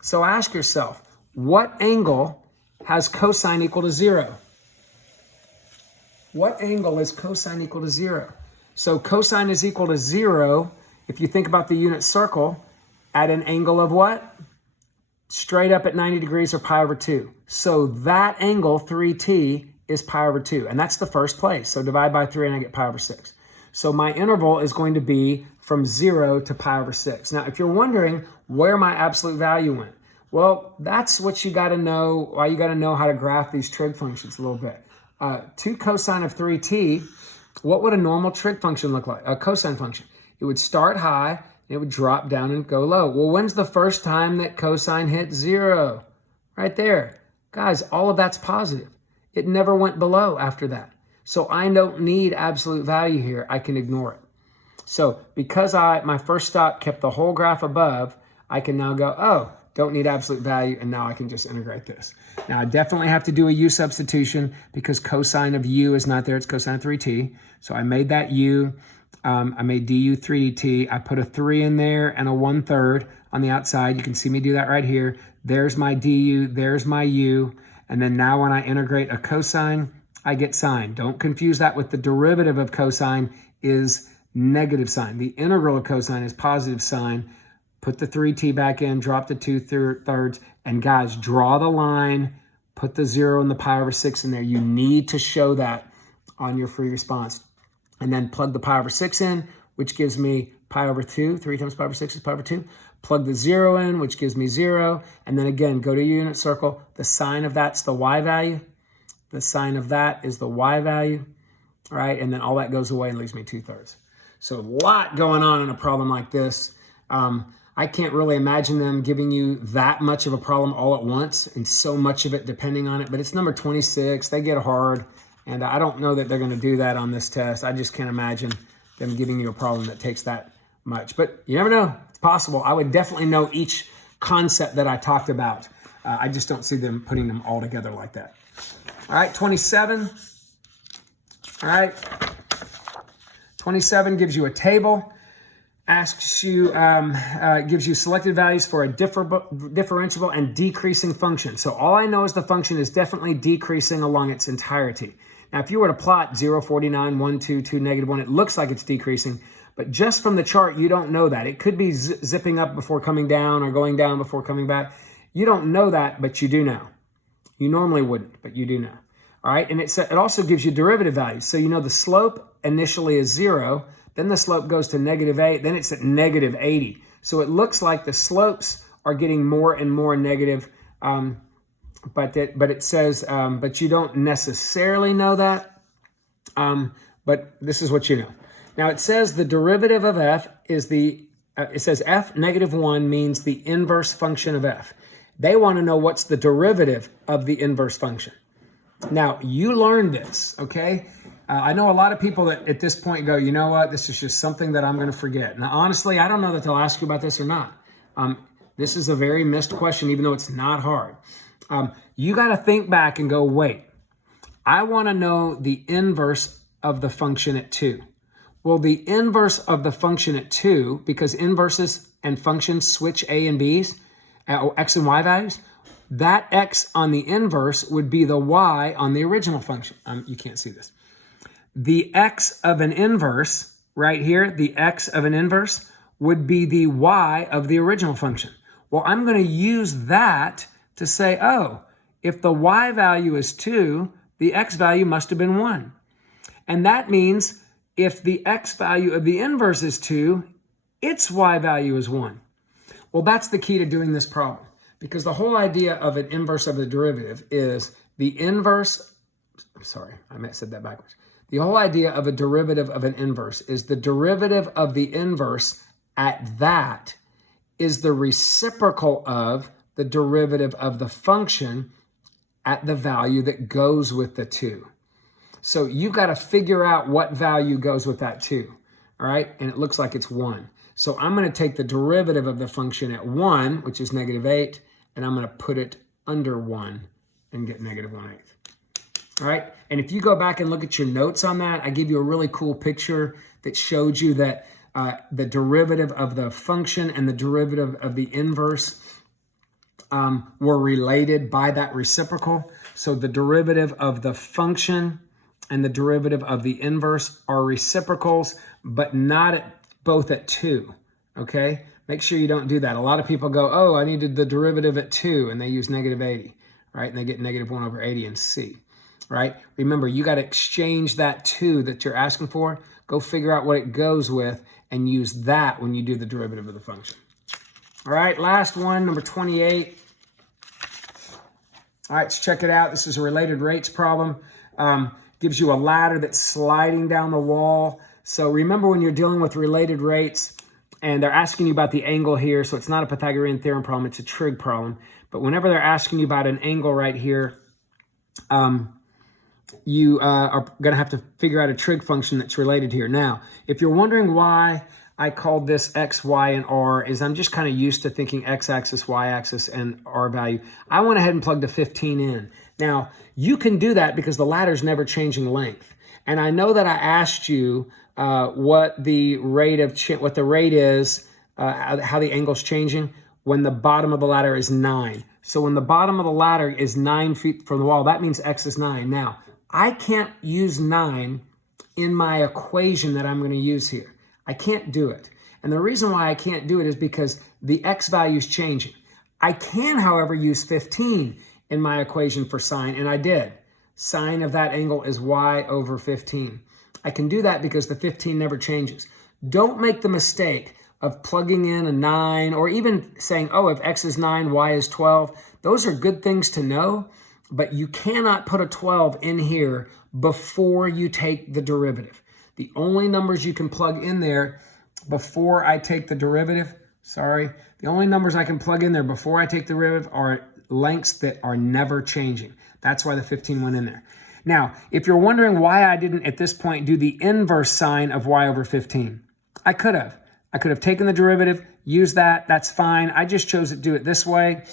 So ask yourself, what angle has cosine equal to 0? What angle is cosine equal to 0? So cosine is equal to 0, if you think about the unit circle, at an angle of what? Straight up at 90 degrees or pi over 2. So that angle, 3t, is pi over 2. And that's the first place. So divide by 3 and I get pi over 6. So my interval is going to be from 0 to pi over 6. Now, if you're wondering where my absolute value went, well, that's what you got to know, why you got to know how to graph these trig functions a little bit. 2 cosine of 3t, what would a normal trig function look like? A cosine function. It would start high, and it would drop down and go low. Well, when's the first time that cosine hit 0? Right there. Guys, all of that's positive. It never went below after that. So I don't need absolute value here. I can ignore it. So because my first stop kept the whole graph above, I can now go, oh, don't need absolute value, and now I can just integrate this. Now I definitely have to do a u substitution because cosine of u is not there. It's cosine of 3t. So I made that u. I made du 3dt. I put a 3 in there and a 1/3 on the outside. You can see me do that right here. There's my du. There's my u. And then now when I integrate a cosine, I get sine. Don't confuse that with the derivative of cosine is negative sine. The integral of cosine is positive sine. Put the 3t back in, drop the 2/3, and guys, draw the line, put the 0 and the pi over 6 in there. You need to show that on your free response. And then plug the pi over 6 in, which gives me pi over 2. 3 times pi over 6 is pi over 2. Plug the 0 in, which gives me 0. And then again, go to your unit circle. The sine of that's the y value. The sine of that is the y value, right? And then all that goes away and leaves me 2/3. So a lot going on in a problem like this. I can't really imagine them giving you that much of a problem all at once and so much of it depending on it. But it's number 26. They get hard. And I don't know that they're going to do that on this test. I just can't imagine them giving you a problem that takes that much. But you never know. It's possible. I would definitely know each concept that I talked about. I just don't see them putting them all together like that. All right, 27. All right. 27 gives you a table. Asks you, gives you selected values for a differentiable and decreasing function. So all I know is the function is definitely decreasing along its entirety. Now, if you were to plot 0, 49, 1, 2, 2, -1, it looks like it's decreasing, but just from the chart, you don't know that. It could be zipping up before coming down or going down before coming back. You don't know that, but you do now. You normally wouldn't, but you do now. All right, and it also gives you derivative values. So you know the slope initially is 0, then the slope goes to -8, then it's at -80. So it looks like the slopes are getting more and more negative, but it says, but you don't necessarily know that, but this is what you know. Now it says the derivative of f is it says f -1 means the inverse function of f. They want to know what's the derivative of the inverse function. Now, you learned this, okay? I know a lot of people that at this point go, you know what, this is just something that I'm going to forget. Now, honestly, I don't know that they'll ask you about this or not. This is a very missed question, even though it's not hard. You got to think back and go, wait, I want to know the inverse of the function at 2. Well, the inverse of the function at 2, because inverses and functions switch a and b's, x and y values, that x on the inverse would be the y on the original function. You can't see this. The x of an inverse, right here, the x of an inverse would be the y of the original function. Well, I'm going to use that to say, oh, if the y value is 2, the x value must have been 1. And that means if the x value of the inverse is 2, its y value is 1. Well, that's the key to doing this problem, because the whole idea of an inverse of the derivative is the inverse, I'm sorry, I said that backwards. The whole idea of a derivative of an inverse is the derivative of the inverse at that is the reciprocal of the derivative of the function at the value that goes with the 2. So you've got to figure out what value goes with that 2, all right? And it looks like it's 1. So I'm going to take the derivative of the function at 1, which is -8, and I'm going to put it under 1 and get -1/8. All right? And if you go back and look at your notes on that, I give you a really cool picture that showed you that the derivative of the function and the derivative of the inverse were related by that reciprocal. So the derivative of the function and the derivative of the inverse are reciprocals, but not both at 2, okay? Make sure you don't do that. A lot of people go, oh, I needed the derivative at 2, and they use -80, right? And they get -1/80 in C, right? Remember, you got to exchange that 2 that you're asking for. Go figure out what it goes with and use that when you do the derivative of the function. All right, last one, number 28. All right, let's check it out. This is a related rates problem. Gives you a ladder that's sliding down the wall. So remember when you're dealing with related rates and they're asking you about the angle here, so it's not a Pythagorean theorem problem, it's a trig problem. But whenever they're asking you about an angle right here, you are going to have to figure out a trig function that's related here. Now, if you're wondering why I called this x, y, and r, is I'm just kind of used to thinking x-axis, y-axis, and r value. I went ahead and plugged a 15 in. Now, you can do that because the ladder's never changing length. And I know that I asked you what the rate is, how the angle's changing when the bottom of the ladder is 9. So when the bottom of the ladder is 9 feet from the wall, that means x is 9. Now, I can't use 9 in my equation that I'm going to use here. I can't do it. And the reason why I can't do it is because the x value is changing. I can, however, use 15 in my equation for sine, and I did. Sine of that angle is y/15. I can do that because the 15 never changes. Don't make the mistake of plugging in a 9 or even saying, oh, if x is 9, y is 12. Those are good things to know, but you cannot put a 12 in here before you take the derivative. The only numbers you can plug in there before I take the derivative, the only numbers I can plug in there before I take the derivative are lengths that are never changing. That's why the 15 went in there. Now, if you're wondering why I didn't at this point do the inverse sine of y/15, I could have. I could have taken the derivative, used that, that's fine. I just chose to do it this way.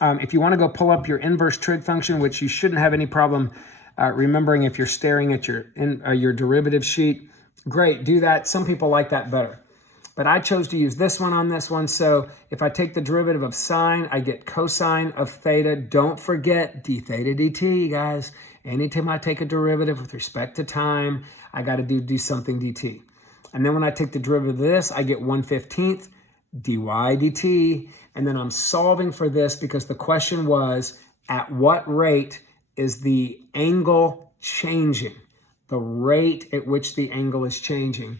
If you want to go pull up your inverse trig function, which you shouldn't have any problem remembering if you're staring at your derivative sheet, great, do that. Some people like that better. But I chose to use this one on this one. So if I take the derivative of sine, I get cosine of theta. Don't forget d theta dt, guys. Anytime I take a derivative with respect to time, I got to do something dt. And then when I take the derivative of this, I get 1/15 dy dt. And then I'm solving for this because the question was, at what rate is the angle changing? The rate at which the angle is changing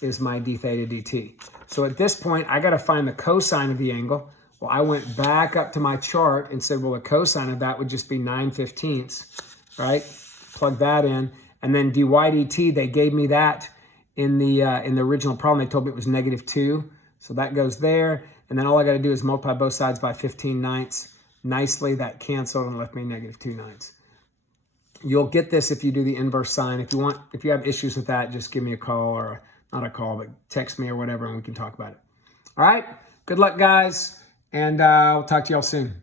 is my d theta dt. So at this point, I got to find the cosine of the angle. Well, I went back up to my chart and said, well, the cosine of that would just be 9/15, right? Plug that in. And then dy dt, they gave me that in the original problem. They told me it was -2. So that goes there. And then all I got to do is multiply both sides by 15/9. Nicely, that canceled and left me -2/9. You'll get this if you do the inverse sine. If you have issues with that, just give me a call, or not a call, but text me or whatever, and we can talk about it. All right. Good luck, guys. And I'll talk to y'all soon.